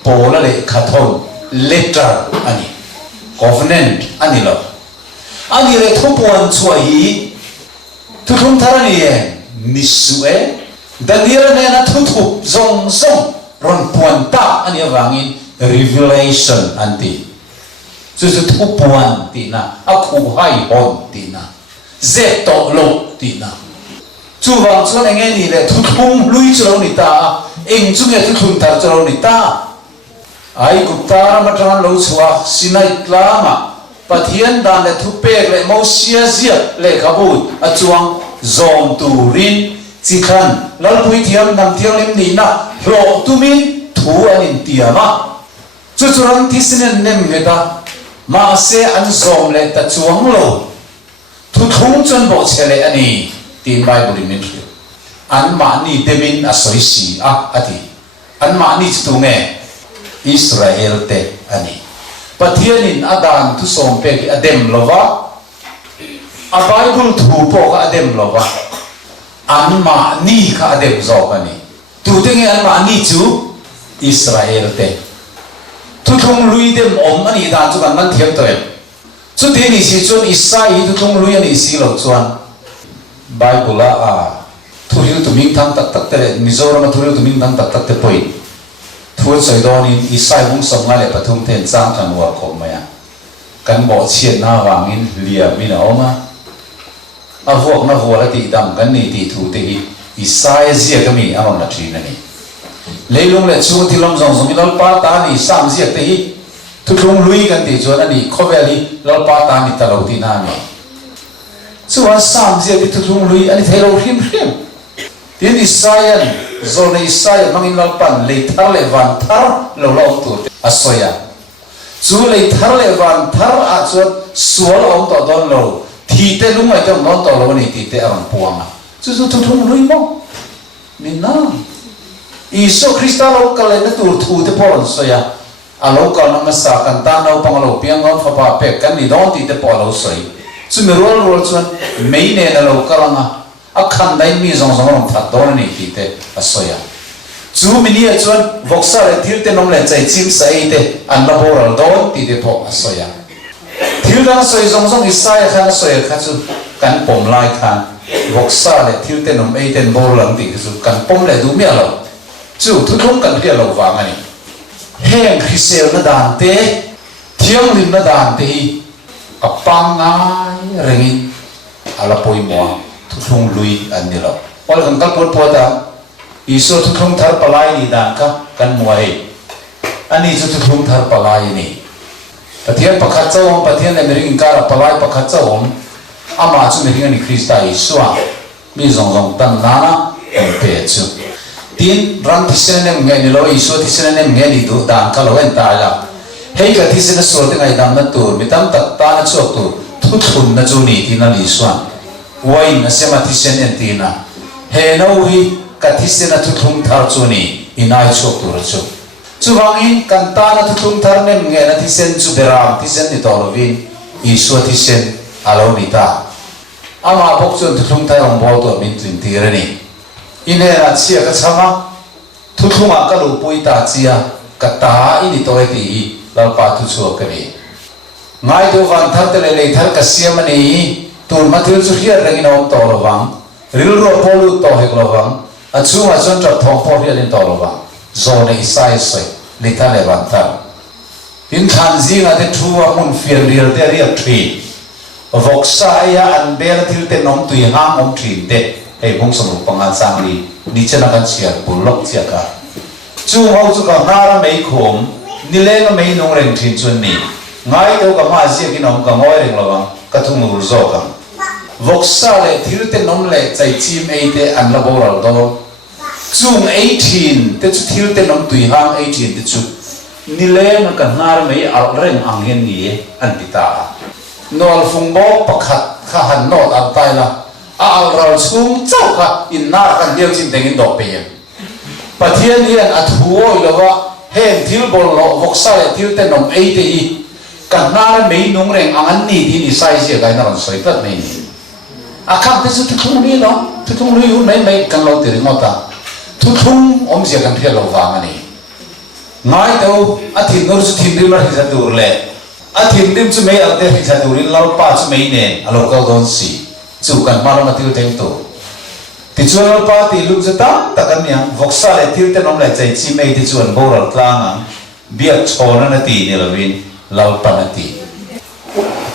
Pola le kathon letter ani covenant ani lo ani le thupuan chuai thuthum tharani nisue Daniel ne na thuth zong zong ron puan ta ani awangin revelation anti chu thu puan ti na a khu hai hon ti na ze to lo ti na chu wang chuan enge ni le thu thum lui chu ni ta eng chu nge thu thum tar chu ni ta ai gupta ma tran lo chua sinai klama pathian dan le thu pek le mo sia zia le kabut a chuang zom tu rin chỉ cần lal pui thiam nam thiam lim ni na ro tu min thu anin tiama chu churan thisinen nem heta ma se an zom le ta chuang lo thu thung chon bo chele ani tin bible min an ma ni demin a soi si a ati an ma ni chu nge Israel te ani pathianin adan thu som pe ki adem lova a bible thu po ka adem lova an ma ni ka adem zo ka ni tu te nge an ma ni chu Israel te tu thung lui dem om ani dan chu kan man thiam to chu te ni si chun Isai tu thung lui ani si lo chuan Bible a thu hil tu ming thang tak tak te Mizoram thu hil tu ming thang tak tak te poi thu choi don in Isai bung som nga le pathum ten chang kan wa khom ma ya kan bo chiat na wangin lia mi na oma a vuak na vuala ti dam kan ni ti thu te hi Isai zia ka mi amam na thin ani leilung le chu ti lom zong zong lal pa ta ni sam zia te hi thu thung lui kan ti chuan ani khoweli lal pa ta ni ta lo ti na mi chu wa sam zia ti thu thung lui ani thelo hrim hrim tin Isaiah zon Isaiah mangin lal pan le thar le van thar lo lo tu asoya chu le thar le van thar a chuan sual om to don lo thi te lung ai trong non to lo ni ti te ang puang chu thu thung lui mo min na Isu Krista lo kal na tur thu te pon soya alo ka na sa kan ta no pang lo piang on fa pa pe kan ni don ti te pon lo soi chu me rol chuan mei ne na lo kalanga a khan dai mi zong zong that don ni ti te asoya chu mi ni chuan voksa le thil te nom le chai chim sai te an la bor don ti te po asoya thil dan soi zong zong Isai khan soi kha chu kan pom lai khan voksa le thil te nom ei ten bor lang ti chu kan pom le du mi lo chu thu thung kan pia lo wang ani heng Chrisel na dan te thiang lim na dan te apang ngai rengin ala poi mo thu thung lui an ni lo pol kan kal pot pota iso thu thung thar palai ni dan ka kan muai ani chu thu thung thar palai ni pathian pakhat chawm pathian le mering kara palai pakhat chawm ama chu mering ani Krista Isua mi zong zong tan na pe chu tin ran thisenen nge ni lo Isu thisenen nge ni du dan ka lo en ta la hei ka thisena so te ngai dam na tur mitam tak ta na chok tu thu thun na chu ni ti na li swan wain na sema thisen en ti na he no hi ka thisena thu thum thar chu ni inai chok tu ra chu chu wangin kan ta na thu thum thar nem nge na thisen chu beram thisen ni to lovin Isu thisen alo ni ta ama bok chun thu thum thar ong bol to min tin ti ra ni ine na chia ka chama thu thunga ka lu pui ta chia ka ta ini to ti la pa thu chu ka ni ngai do van thar te le thar ka siam ani tur ma thil chu hiar rangin om to lo wang ril ro polu to he lo wang a chu ma chon tra thong po hian to lo wang zo ne Isai soi le ta le van thar tin than zinga te thu a mun fiel ril te ria thri voksa ya an bel thil te nom tui hang om thrin te hei bung som pangan sang li ni chana kan sia bulok sia ka chu ho chu ka ngara mei khom ni le na mei nong reng thin chun ni ngai to ka ma sia ki nom ka ngoi reng lawang ka thung ur zo ka voksa le thil te nom le chai chim ei te an la boral do chung 18 te chu thil te nom tui hang 18 te chu ni le na ka ngara mei al reng ang hen ni an pita nol fung bo pakhat kha han not al tai la al ral chung chau ka in na kan hiam chin tengin do pe pathian hian a thuoi lowa hen thil bol lo voksa le thil te nom ei te hi kan na mei nong reng angan ni di ni sai sia kai na ron soi tat nei ni a kham te chu thung ni no thung lui u nei mei kan lo te ngota thung om sia kan phel lo wa ngani ngai do a thin nor chu thin rim la hi sa dur le a thin rim chu mei al te hi sa dur in lo pa chu mei ne a lo ka don si chu kan ma ma til teng to ติชวนเราปาติลุกจะตั้งตะกันยังวกซาเลทิลเตนอมเลใจจีเมติชวนโบราณกลางเบียดโชนันตีนี่ละวินเราปนตี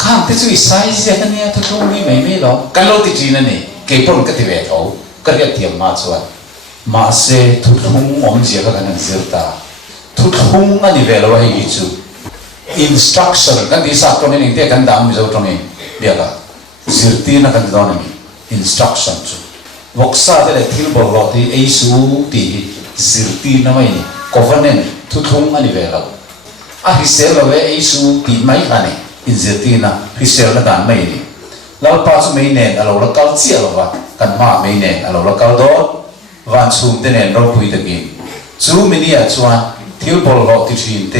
ข้ามที่ช่วยไซส์กันเนี่ยทุกทุกนี่ไม่หรอกกันเราติจีนั่นนี่เก็บปนก็ติเวทเอาก็เรียกเทียมมาชวนมาเสทุกทุกอมเจียกันนั่นเสียตาทุกทุกอันนี้เวลาให้ยิจู instruction กันที่สักตรงนี้เด็กกันดำมีตรงนี้เดียวกันสิร์ตีนักกันตรงนี้ instruction จูวกซาเดลทิลบอกเราที่เอซูที่สิร์ตีนั่นไม่ covenant ทุกทุกอันนี้เวลาฮิเซลเราเอซูที่ไม่ขันนี่อินสิร์ตีนะฮิเซลนั่นกันไม่นี่เราป้าสุไม่เน้นเราละกัลเสียเราว่ากันมาไม่เน้นเราละกัลโดนวันซูมเตเน้นเราคุยตะกี้ซูมินี่ชวนทิลบอกเราที่ชินเต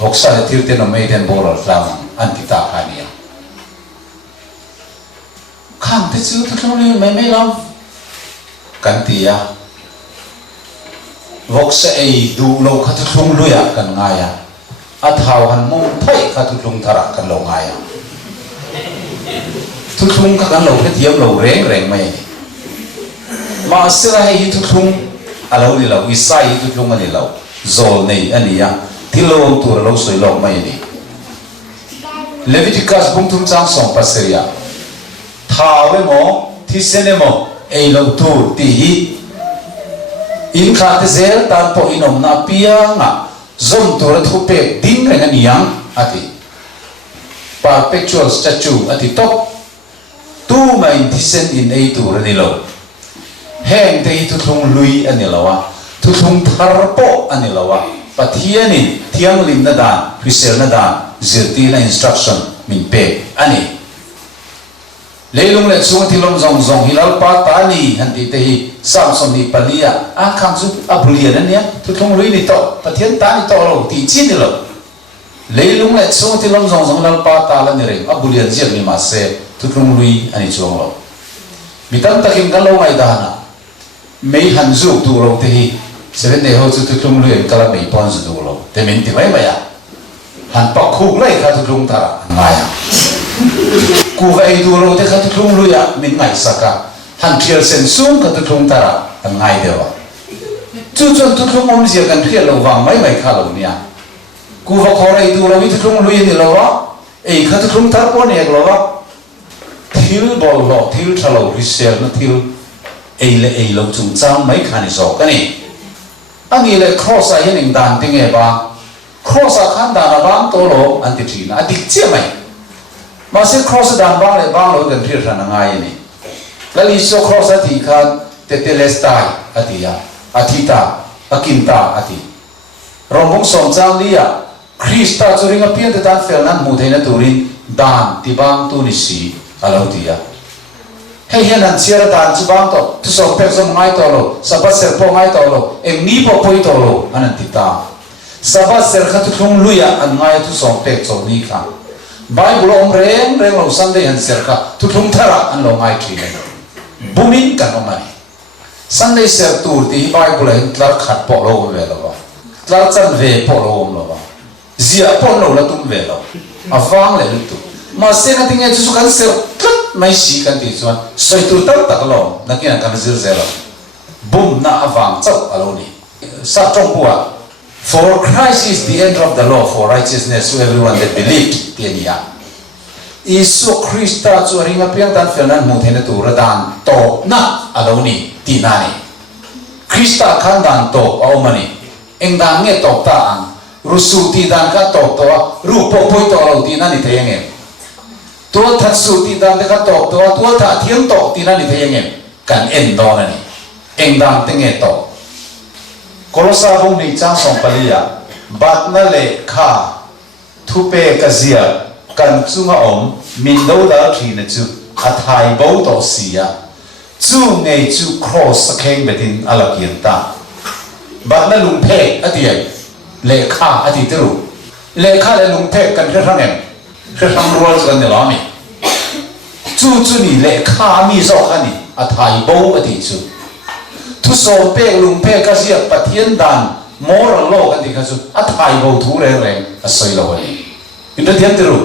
วกซาเดทิลเตนไม่เน้นบอกเราฟังอันที่ตาขันนี่ข้างที่ซูทุกทุกนี่ไม่เรากันตีอะวกเสไอดูเราขัดทุงลุยกันง่ายอัฐาวหันมุงไทยขัดทุงทารักกันเราง่ายทุกทุงกันเราเทียมเราเร่งไม่มาเสียให้ทุกทุงอะไรนี่เราวิสัยทุกทุงอันนี้เราโจลนี่อันนี้ที่เราตัวเราสวยเราไม่นี่เลวิติคัสบุ้งทุ่งจังส่งปัสเสียท้าวเวโมที่เสนโมไอเราตัวที่อินขาดเซลตันพออินอมนาเปียงะซอมตัวทุเปดิ้งเรื่องนี้ยังอธิ perpetual statue อธิตบตู้ไม่ที่เซนอินไอตัวนี้เราแห่งที่ทุกทงลุยอันนี้เราวะทุกทงทาร์โปอันนี้เราวะปะเทียนินเทียงลิมนาดานพิเศษนาดานเจตีนะ instruction มินเปอันนี้เลยลงเลยช่วงที่ลงซองฮิลาปาตานีฮันติเตหิสามสนีปาลียคำสุอับุลียนั่นเนี่ยทุกทงลุยนี่โตปะเทียนตานี่โตเราตีจีนี่เราเลยลงเลยช่วงที่ลงซองฮิลาปาตาลนี่เองอับุลียเจียมีมาเสทุกทงลุยอันนี้ช่วงเรามีตั้งแต่กินกันเราไม่ได้นะไม่หันจูดูเราที่เสด็จเนี่ยเขาทุกทงลุยกันละไม่ปอนจูดูเราแต่ไม่ติดไม่อะหันปากคู่เลยค่ะทุกทงตาง่ายกูไปดูเราที่เขาทุกลุยมินไม่สักหันเทียร์เซนซุ่มเขาทุกตาง่ายเดียวจู่ๆทุกอมเสียกันเทียร์เราวางไม่ข้าเราเนี่ยกูว่าขอไปดูเราทุกลุยนี่เราวะเอ้เขาทุกตาปนเองเราวะทิลบอลเราทิลทะเลวิเศษนะทิลเอ้เราจุงจ้างไม่ขันอีสอกกันนี่อันนี้เลยครอสยังหนึ่งด่านติงเอ๋บ้างครอสขันด่านบ้างตัวเราอันติดจีนอันติดเจียไหมมาเสียครอสด่านบ้างเลยบ้างเราเดินเที่ยวทางง่ายนี่แล้วลิโซครอสที่ขันเตเตเลสตายอธิยาอธิตาอกินตาอธิรองบงสมจางลียคริสต์จุริงอภิยันตันเฟลนั้นมูเทนตุรินด่านที่บางตุนิสีอะไรที่ยาให้เห็นอันเสียด่านที่บางตัวทุสอบเพกสมัยตัวเราสับเสร์ปง่ายตัวเราเอ็งนี้พอพูดตัวเราอันนั้นติดตาสับเสร์ขัดทุ่งลุยอันง่ายทุสอบเพกสนี้ค่ะไบเบิลองเร่งเราสันเดย์อันเสร์ค่ะทุกทุ่งทาระอันเราง่ายทีเลยบุมินกันออกมาสันเดย์เสร์ตูที่ไบเบิลเห็นตลาดขัดปอโลเวลวะตลาดจันเวปอโลมลวะเสียปอโลละตุ้มเวลวะอาฟังเลยลุตุมาเสียงที่เงี้ยจุกันเสร์ทุกไม่ชี้กันที่ส่วนสวยตัวตั้งตักลมนักเรียนกันเซร์เซลบุมน่าอาฟังเจ้าอารมณ์นี้สักจงปัว For Christ is the end of the law for righteousness to everyone that believed เตียนยาอิสุคริสต์จวริงอภิยังตันเฟลนั้นมุเทนตัวระดานโตนะอารมณ์นี้ตีนานีคริสต์ขันดานโตเอามานี่เอ็งดานเงี้ยโตตาอันรู้สูตีดานก็โตตัวรู้ปกปุยตัวเราตีนานี่เทียงเองตัวทัดสูตีดานเด็กก็โตตัวตัวทัดเทียงโตตีนานี่เทียงเองกันเอ็นโดนนี่เอ็งดานเต็งเงี้ยโตโคลสาบุงนี่จ้างส่งปลียบัดนั่นเลยข้าทุเปกเสียกันจุงอมมินโดดาทีนจูอัฐายบ่ต่อเสียจูเงยจูครอสเข่งเบดินอลากินตาบัดนั่นลุงเพกอดีตเลขาอดีตรู้เลขาและลุงเพกกันแค่ทั้งเองแค่ทั้งรัวกันเนี่ยล้อมีจูนี่เลขามีสองกันนี่อัฐายบ่อดีตจูทุสโซเปกลุงเพกก็เสียปะเทียนดันมอร์โลกันที่ก็จูอัฐายบ่ทูเร่งอสวยละวันนี้อินเดียนรู้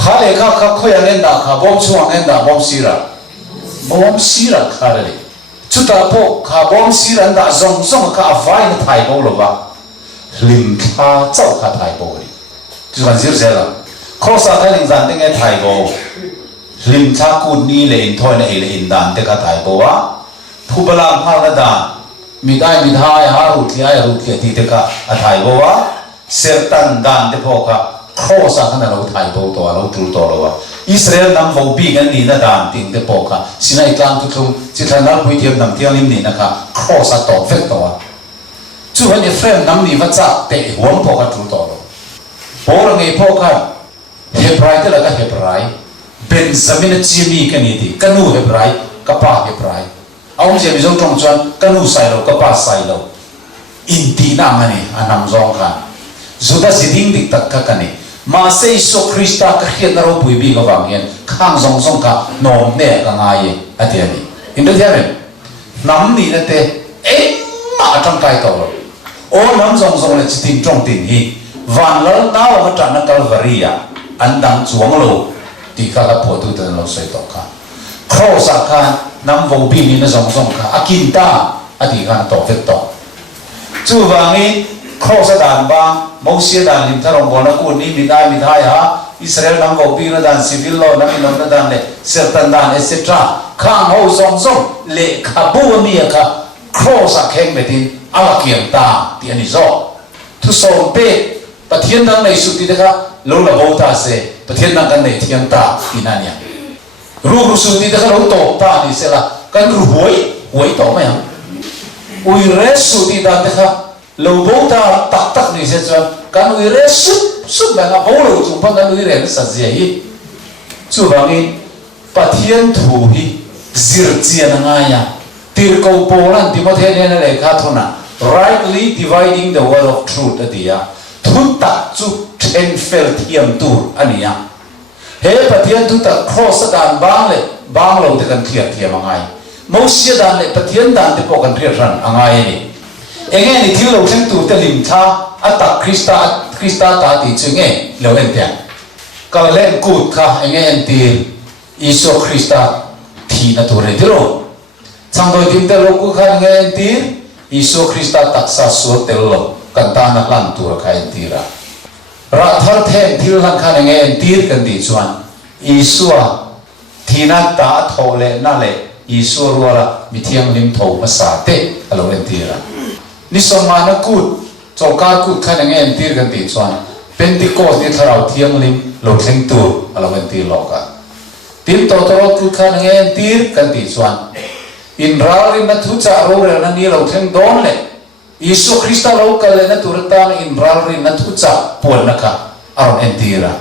ข้าเลขาข้าคุยเงินด่าข้าบอมช่วงเงินด่าบอมซีระข้าเลย ชุดตาพวกข้าบอมสีรันดาซงข้าไฟน์ไทยโบลวะลิมข้าเจ้าข้าไทยโบเลยจุดกันสิเสียละข้อสักการิงจันติงไงไทยโบลิมข้ากูนี่เลยอินทอยนี่เลยอินดานเด็กข้าไทยโบวะผู้บลามฮาร์ดานมีได้มีท้ายฮารุที่ไอรุที่ที่เด็กข้าไทยโบวะเซตันดานเด็กพวกข้าข้อสักการเราไทยโบตัวเราตรูตัวเราวะอิสราเอลนำวงบีกันนี่นะดานติงเด็กพวกข้าสินัยกลางทุกทุกจิตรนักวิทยานำเที่ยวลิมนี่นะคะข้อสักต่อเฟกตัวจู่วันนี้เฟรมนำนี่วัชเตะหัวพวกข้าตรูตัวเราโบราณไงพวกข้าเฮบรายที่เราก็เฮบรายเบนซามินจีมีกันนี่ดีกันนูเฮบรายกับป้าเฮบรายเอาเสียมิจงตรงจวนกันนูใส่เรากับป้าใส่เราอินดีน่ามันนี่อันนำจงกันสุดาสิดิ้งดิกตักกันนี่มาเซย์สุคริสต์ก็เขียนเราปุยบีกับวังเงินข้างจงกันนอมเนี่ยกันไงอันเดียนี่อินเดียเนี่ยน้ำนี่นั่นเตะมาจังไกตัวเราโอ้น้ำจงเลยจิตตรงตินฮีวันละน้าวันจันทร์กัลวารียอันดังจวงโลที่ข้าพอดูแต่เราใส่ตกกันครอสักการน้ำวงบีนี่นะจงกันอากินตาอดีกันตกเฟตตกจู่วังนี้ครอสักการบางมอสีดานลิมทารองบอนักกูนี่มีได้มีได้ฮะอิสราเอลน้ำวงบีนะดานซิวิลโลน้ำมีน้ำนะดานเลยเซตันดานเอเซตราข้างเขาจงเละขบูนี่ค่ะครอสักแข่งไปที่อาเกียงตาที่อันนี้จบทุกสองเป๊ะประเทศนั้นในสุดที่นะครับเราละโบตาเสประเทศนั้นกันในเทียงตาที่นั่นเนี่ยรู้สุดที่นะครับเราโตตานี่เสละกันรู้หวยโตไหมฮะอุยเรสุดที่นั่นนะครับเราโบตาตักนี่เสจ้ะกันอุยเรสุดแบบนั้นโอ้เราจุ่มพังกันอุยเรสัจเจียจู่บางทีประเทศถูกที่ซิร์เจียนง่ายตีร์โกโปลันที่ประเทศนี้นั่นเลยครับทุนนะ rightly dividing the word of truth อันนี้ทุนตัดจุดเทนเฟลเทียมตูอันนี้เฮ้ประเทศทุนตัดครอสดานบางเลยบางเราจะกันเคลียร์เทียมยังไงมอสีดานเลยประเทศดานที่พวกกันเคลียร์รันยังไงนี่เองนี่ที่เราเช่นตูเตลิมท่าอัตตาคริสตาตาติจึงเราเห็นเดียก็เล่นกูดค่ะเองตีอิสุคริสตาที่นั่นตัวเรื่องที่เราช่างโดยทีมเตลกูค่ะเองตีอิสุคริสตาตักษาสวดเตลกันตานักลันตัวใครตีระรัฐเทนที่ลังคันเองตีกันดีส่วนอิสุที่นั่นตาทอเลนั่นเลยอิสุรัวละมิเทียงลิมทอภาษาเตะเราเองตีระนิสมานักกูดโจการกูดคันเองตีกันดีส่วนเป็นที่โกสที่ทาราเทียงลิมโลเทงตัวเราเองตีโลกันทีมโตโตกูดคันเองตีกันดีส่วนอินราลินัทุจารูเรนันนี่เราเทงโดนเลยยิสุคริสต์เราเกลนัตุรตานอินราลินัทุจาปวนนะคะอารมณ์เอ็นตีระ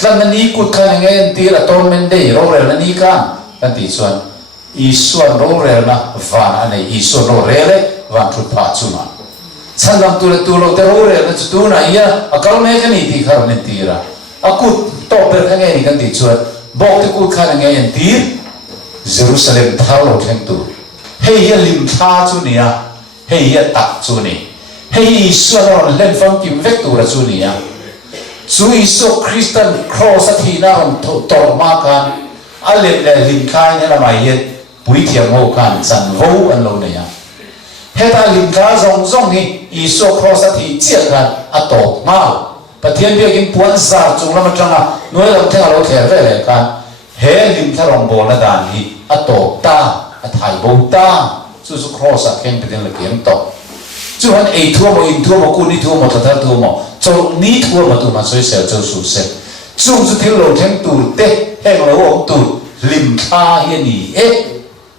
ตอนนั้นนี่กุดกันเอ็นตีระตอนเมนเดย์รูเรนันนี่กันตีส่วนยิสุอันรูเรนะวันอันนี้ยิสุรูเรเลยวันทุกพัชมาฉันลำตัวเราแต่รูเรนะจุดตัวนั้นยังอาการไม่กันนี่ที่เขาเอ็นตีระอากุดโตเปิดกันเองกันตีส่วนบอกที่กุดกันเอ็นตีเยรูซาเล็มท้าเราเทงตัวเฮียลิมท้าจุนี่อะเฮียตักจุนี่เฮียส่วนเราเล่นฟังกิมเวกตัวจุนี่อะจุยสุคริสตันครอสที่น่าเราต่อมากันอันเล็กลิมท้าเนี่ยละไม่เห็นปุยเทียงโอกันสันโวอันเราเนี่ยเฮตาลิมท้าจงนี่ยิสุครอสที่เจียกันอัตโตมาประเทศเดียวกินปวนซาจุงแล้วมันจังอ่ะน้อยเราเท่าเราเท่าไรเลยกันเฮลิมทารองโบนัดานฮีอัตโตตาอัฐายโบตาสุครอสักแห่งเป็นเรื่องเกี่ยงต่อจู่วันไอทัวมาอินทัวมากูนี่ทัวมาทัดทัวมาจงนี้ทัวมาตัวมาสวยเสียเจ้าสุเสจู่สุดที่เราเทงตูเตะแห่งเราองตูลิมทาเฮียนี่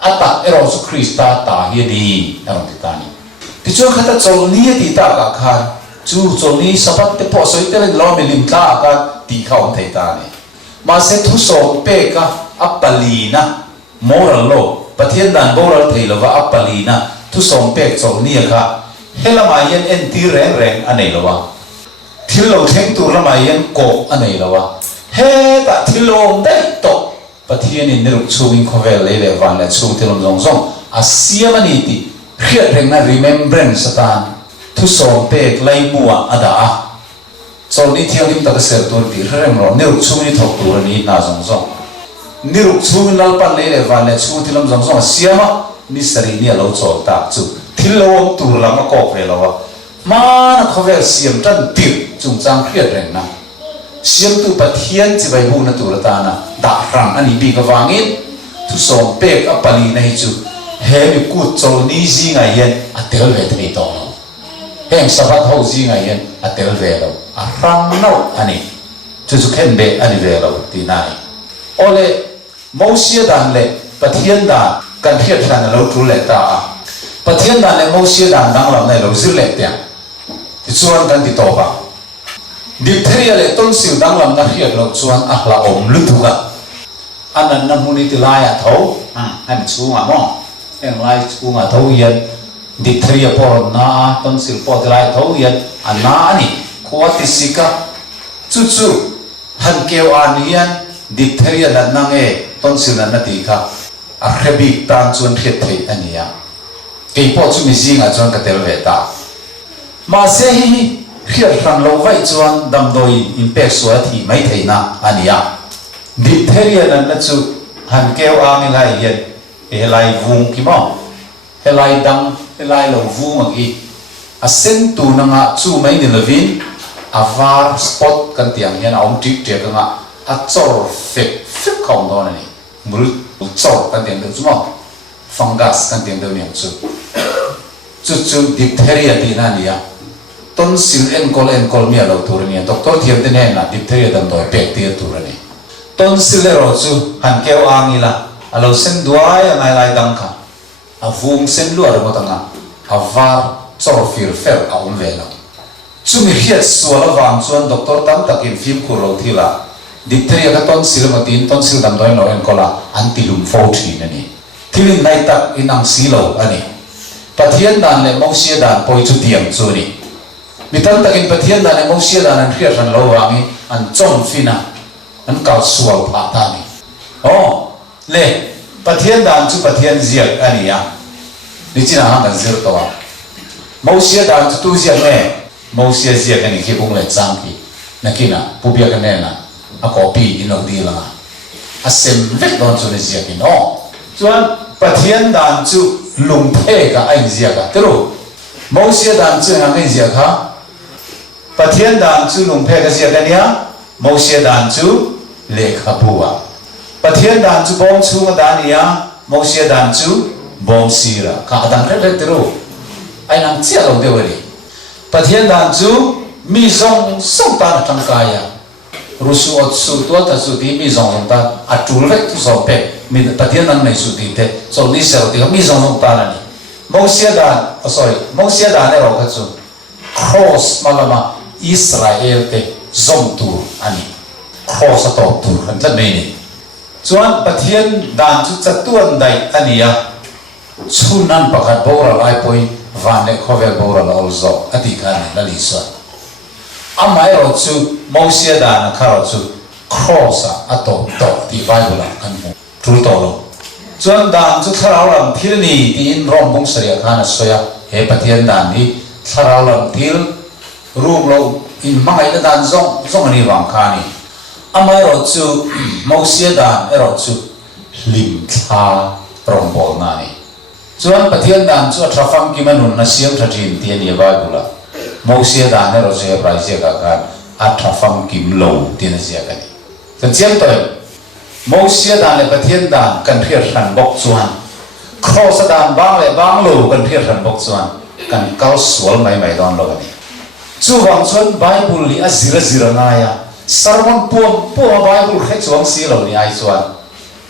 อัตตาเอรอสุคริสตาตาเฮียนี่นั่นที่ตานี่ที่จู่ข้าจะจงนี้ที่ตากาคานจู่จงนี้สัพพะเตปอสวยเตลินล้อมลิมทากันตีเข้าอันที่ตานี่มาเสทุสองเปกะอัปปลีนะโมรัลโลประเทศนั้นโมรัลเทลว่าอัปปลีนะทุสองเปกสองนี่ค่ะเฮลมายันเอ็นตีแรงอันไหนละวะที่เราเทงตัวละมายันโกอันไหนละวะเฮตะที่ลมได้ตกประเทศนี้นิรุชูวินคอเวลเลยเลยวันเลยชูที่ลมซองอาเซียมันนี่ที่เรียกเรื่องนั้น remembrance ตานทุสองเปกไล่มัวอดาส่วนนี้เที่ยวนี้ตัดเสือตัวตีเรื่องเราเนี่ยชูนี่ถกตัวนี้น่าสงสารนี่ชูนี่เราปั้นเลยวันเลยชูที่ลำสงสารเสียมะ นิสรีเนี่ยเราโจทย์ตากจุที่เราตัวเรามาก่อไปแล้วมาเขาเวลเสียมจันติดจุงจังเครียดแรงนะเสียมตัวปะเทียนจะไปบุญตัวตานะด่ารังอันนี้บีกวางินทุสมเปกอปลีในจุเฮมิกุดโจนี้จีไงเย็นอัตเตลเวทนี่ต่อเราเฮงสวัสดิ์เขาจีไงเย็นอัตเตลเวเรารังเราอันนี้จุดเข้มเบอันนี้เวเราที่ไหนโอเลมอสีดันเลปะเทียนดานกันเทียบกันเราทุเลตาปะเทียนดานเลมอสีดันดังเราในเราซิเลตเนี่ยที่ส่วนกันที่ต่อไปดิบเทียเลต้นสิวดังเราในเทียบเราส่วนอัลลาอมลุตุกะอันนั้นน้ำมันที่ลายอ่ะเท่าให้มันสูงอ่ะมั้งเอ็งลายสูงอ่ะเท่าเย็นดิบเทียพอหน้าต้นสิวพอที่ลายเท่าเย็นอันนั้นนี่ขวดที่สิกะจู่ๆหันเกี่ยวอันนี้ดิบเทียนั้นนั่งต้นสิวนั้นนาทีค่ะอาเคบิกตามส่วนเทียบเทียอันนี้อ่ะเกี่ยวพอจู่มีสิ่งอ่ะส่วนกระเตลเวตามาเสียเทียบทางเราไว้ส่วนดำโดยอิมเพกสวัสดิ์ไม่เท่านะอันนี้อ่ะดิบเทียนั้นนั่นจู่หันเกี่ยวอันนี้ไรเย็นเฮลัยวุ้งกี่มั้งเฮลัยดังเฮลัยเราวุ้งอ่ะกี่อาเซนตูนังอ่ะจู่ไม่เดลวินอาวาร์สปอตกันเตียงเงี้ยเอาจิ๊กเจียกันอ่ะอัดโซ่ฟิกของตัวนี่มุลโซ่กันเตียงเดิมจู่มั้งฟังกัสกันเตียงเดิมอย่างจู่ดิบเทียที่นั่นเนี่ยต้นสิลเอ็นกอลเมียเราตัวนี้ด็อกเตอร์เทียมที่เนี่ยนะดิบเทียดำโดยเป็กเตียตัวนี้ต้นสิลเราจู่หันเกี่ยวอังนี่ละเราเส้นด้วยอะไรไรดังค่ะอาวุ้งเส้นลวดเราตั้งอ่ะอาวาร์โซ่ฟิลเฟลเอาเวลาจู่มีเฮียส่วนระหว่างส่วนด็อกเตอร์ตั้งตะกินฟิล์มคูเราที่ละดิบเทียกับต้นสิลมาตีนต้นสิลดำโดยเราเอ็นกอลละอันติลุมโฟทีนั่นนี่ที่นี่ในตักอินังสิโลอันนี้ปะเทียนดานเลยมองเสียดานปอยจุดเดียมจู่นี่มีตั้งแต่กินปะเทียนดานเลยมองเสียดานนั้นเรียกกันเราว่างี้อันจอมฟินะอันเก่าสวลผ่าตานี่โอ้เล่ปะเทียนดานจู่ปะเทียนเสียอันนี้อ่ะนี่จีน่าหันกันเสียตัวมองเสียดานจู่ตู้เสียแม่มองเสียเสียกันนี่ขี้บุ้งเลยจังกี้นักกินอ่ะผู้เบียกันแน่น่ะอ่ะคอปีอินเอาดีละอ่ะอ่ะเซมเวกโดนจู่นี่เสียกินอ๋อส่วนปะเทียนดานจู่ลุงเพ่กับไอ้เสียกันแต่รู้มองเสียดานจู่ยังไงเสียค่ะปะเทียนดานจู่ลุงเพ่กับเสียกันเนี่ยมองเสียดานจู่เล็กขับบัวปะเทียนดานจู่บองชูมาดานเนี่ยมองเสียดานจู่บองสีระข้าดังเล็กๆแต่รู้ไอ้นั่งเสียเราเดียวเลยปะเทียนดานจู่มีส่งตาทางกายรู้สึกอดสุดตัวแต่สุดที่มีส่งตาอัดจุลเล็กทุกสอบเพ่มีปะเทียนนั้นไม่สุดที่เท่ส่วนนี้เสียที่เขามีส่งตาแล้วนี่มองเสียดานมองเสียดานเนี่ยเราก็จู่ cross มาละมาอิสราเอลเตจอมตูอันนี้ cross ต่อตูอันนั้นไม่นี่ส่วนปะเทียนดานจู่จัตุอันใดอันนี้ชุนนั้นประกาศโบราณไอ้ปอยวันเล็กเขาเวลโบราณเอาโซ่อธิการนั่นลิซ่าอามาเราจู่มองเสียดานข้าเราจู่ cross อัตโตที่ไบเบิลกันหูทุลโตโลส่วนดานจู่ทาราวลังที่นี่ที่อินรอมบุงเสียกันสวยเฮปะเทียนดานนี้ทาราวลังที่รูปเราอินมังไอ้ดานส่งอันนี้วางคานี่อามาเราจู่มองเสียดานเราจู่ลิมทารอมบอลนั่นนี่ส่วนปะเทียนดานจู่ทราฟังกิมันนุนนัสเซียมทัดจินที่นี่ไบเบิลมองเสียดานเราจู่ปลายเสียกันอัตราฟังกิมโลที่นั่นเสียกันนี่กันเสียงตัวมองเสียดานเลยปะเทียนดานกันเพียรสันบกส่วนครอสดานบางเลยบางโลกันเพียรสันบกส่วนกันเก้าสวลไม่ดอนโลกันนี่จู่วังส่วนไบเบิลนี่ziரนายสารวันพวงไบเบิลแค่ช่วงสีเหล่านี้ไอ้ส่วน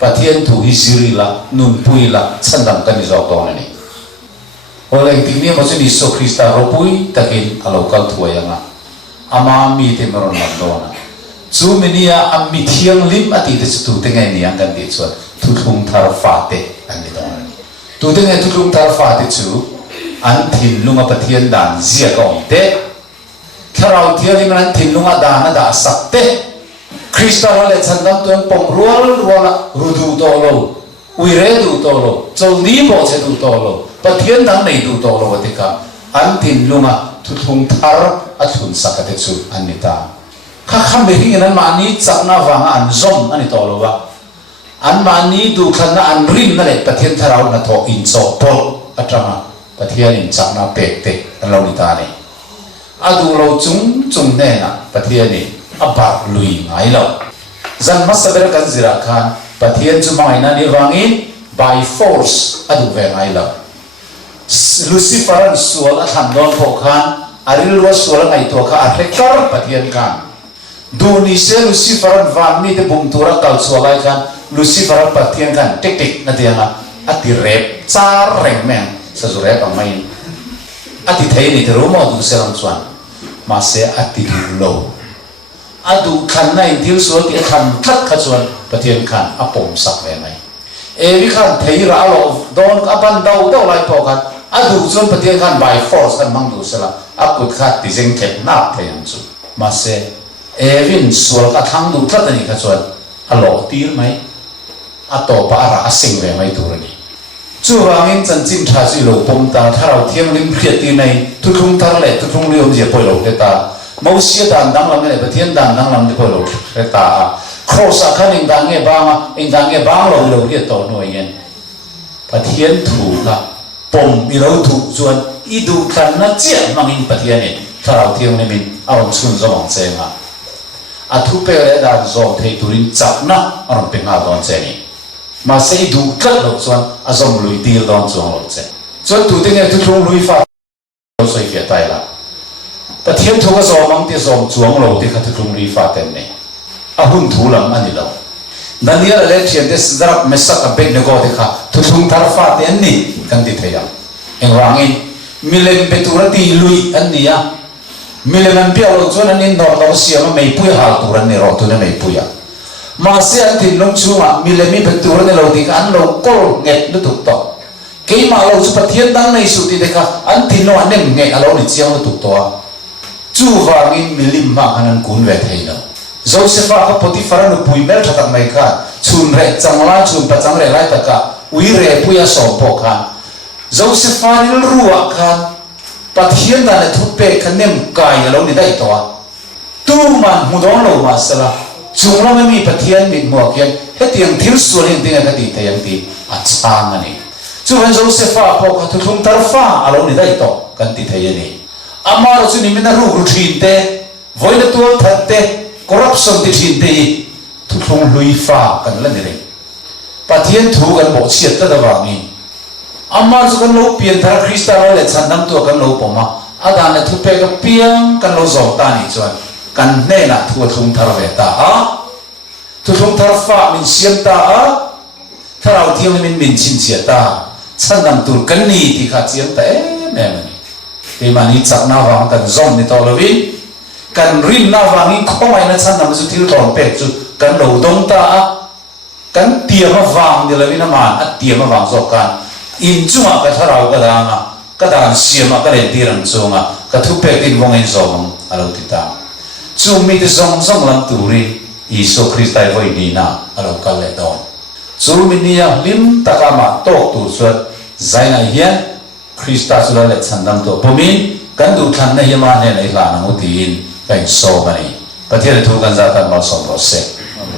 ปะเทียนถูฮิซิริละนุ่มปุยละฉันดำกันนี่จอกตัวนี่โอเลงที่นี่มันจะนิสโซคริสต์เราปุยตะกินอาลูกัลทัวยังอ่ะอามามีเทมรอนลับโดนะจู่มินี่อามีเที่ยงลิมอดีตจะถูกตั้งไงนี่อันกันดีส่วนทุกลุงทาร์ฟาเตอันนี้ตรงนั้นถูกตั้งไงทุกลุงทาร์ฟาเตจู่อันถิ่นลุงปะเทียนดานเสียก่อนเตะถ้าเราเที่ยวนี่มันถิ่นลุงดานน่ะด่าสักเตะคริสต์เราเลยฉันต้องตัวปงรัวละรูดูโตโลวิเรดูโตโลจงนี้บอกจะดูโตโลปะเทียนดานไม่ดูโตโลวัติกาอันถิ่นลุงทุกลุงทาร์อัดหุ่นสักเตะจู่อันนี้ตาข้าคำเบหิงนั้นมานี้จักนาวังอันซอมอันนี้ต่อโลวะ อันมานี้ดูขันนะอันริมนั่นแหละประเทศทเรานะทออินโซโปลอัตราประเทศอินจักนะเป็กเตอันเราดิตานี่อาดูเราจุงแน่นะประเทศนี้อับบาลุยไงเราจันมาสเบรกันจิรักขันประเทศจุมาอินานี่วังอิน by force อาดูเวงไงเราลูซิฟารันสวลทันโดนพกขันอาริลวสวลไงตัวข้าอาเรกอร์ประเทศกันดูนี่เซลูซิฟารันวังนี่เดบุมตัวรักกัลสวลไงกันลูซิฟารันประเทศกันเทคนั่นเองนะอัติเรปซาเร่งแมงสะสุเรปอังไม่อัติเทนี่เทรู้มั้งดูเซรัมสวนมาเสียอัติดูโลอดูขันในที่ส่วนที่ขันทัดขัดส่วนประเทศขันอปมสักเลยไหมวิขันเทียร์เราโดนอับันดาวไล่พอกันอดูส่วนประเทศขัน by force กันมั่งดูเสละอักุดขัดที่เจงเก็บนับเทียนสุมาเสียวินส่วนกระทั่งดูทัดนี่ขัดส่วนฮัลโหลตีไหมอัตโตปะอาราสิงเลยไหมตัวนี้จู่ว่างินจันจิมชาจิโลปมตาถ้าเราเทียมลิมเพียตีในทุกทุ่งทางเล็ทุกทุ่งเลี้ยงเจียปอยโลเกตามาเสียดังดังลำเนี่ยประเทศดังดังลำที่ปอยโลเกตาครอสขันอิงดังเงี้ยบ้างอิงดังเงี้ยบ้างเราเรียกต่อหน่วยเงินประเทศถูกละปมมีเราถูกส่วนอีดูขันนั่นเจียมังอินประเทศเนี่ยถ้าเราเทียมเนี่ยมินเอาชุนสมองเจงอ่ะทุกเปรย์ด่านจอมเทตุรินจับนะอันเป็นงานตอนเจนี่มาเสียดูกัดหลอกส่วนอาจอมลุยตีลดอนส่วนหลอกเจส่วนตัวเนี่ยทุกคนลุยฟ้าเราใส่เกียร์ไตละประเทศทุกก็จอมังที่จอมส่วนหลอกที่เขาทุกคนลุยฟ้าเต็มเนี่ยอาหุ่นถูหลังอันนี้เราดังนี้เราเล่นเชียร์ที่สำหรับเมสก์กับเบกเนโก้ที่เขาทุกคนทาร์ฟ้าเต็มนี่กันที่เทียมเองว่างี้มิเลนเป็นตัวที่ลุยอันนี้อ่ะมิเลนเปียเราส่วนนั้นนอร์เราเสียมันไม่ปุยหาตัวนั้นเนี่ยเราตัวนั้นไม่ปุยมาเสียที่ลงชัวมิเลมีเป็นตัวนั้นเราที่อันเราโกลเง็ดดูถูกต้องเกี่ยมาเราสุปเทียนดังในสุดที่เด็กอันที่โน่นเนี่ยเง็ดเราเนี่ยเจียงดูถูกต้องจู่ว่างี้มิลิมมาขนาดกุนเวทีเนาะโจเซฟาเขาปฏิฟารันปุยเมลทัดไม่กันชุนเรจังลาชุนประจังเรไล่ตะกะวิเรปุยสอบพอกันโจเซฟานี่รู้ว่ากันปฏิเทียนนั่นทุบเปกันเนี่ยกายเราเนี่ยได้ตัวตู้มันมุดอนเรามาสละจุงเราไม่มีปฏิเทียนมีหมวกยันเฮตียงทิลส่วนยังตีกันตีแต่ยังตีอัดสางอันนี้จู่เป็นโจเซฟาพอกันทุกคนตาฟ้าเราเนี่ยได้ตัวกันตีแต่ยันนี่อามาเราจุนี่มันรู้รูทีนเตะวันนี้ตัวทัดเตะcorruption ที่ทีนเตะทุกคนลุยฟ้ากันแล้วนี่เลยปฏิเทียนถูกกันบอกเสียตะระวังนี่อามาจุกันเราเปลี่ยนทางคริสต์เราเลยฉันนั่งตัวกันเราผมอาดานเนี่ยทุกเปก็เปลี่ยนกันเราสองตานี่จวนกันแน่นะทุกทุ่งทาร์เวตาทุกทุ่งทาร์ฟ้ามินเสียตาถ้าเราเที่ยวมินชินเสียตาฉันนั่งตัวกันนี่ที่ขาดเสียตาแม่มันที่มันนี่จักน้าวังกันซอมนี่ตอลวินกันริมน้าวังนี่ข้อไม่นะฉันนั่งสุดที่ตอนเป็ดจุกันเราดงตากันเตียมาวังเดี๋ยววินามันเตียมาวังสอบกันอินจุมาก็ถ้าเราก็ได้เสียมาก็เล่นตีรันจงก็ทุกเป็ดที่วงเงินสองเราติดตามจูมีที่สองลำตุรีอิสุคริสต์ไอวันนี้นะเราก็เล่นดอนจูมีนี่ลิมตะกามาโตตุสวดใจน่ะเฮียคริสต์สุดเล็กสันดังตัวผมมีกันดูทันในยามเนี่ยในหลานมุตินเป็นโซบันีประเทศทุกกันจะทำมาสมรส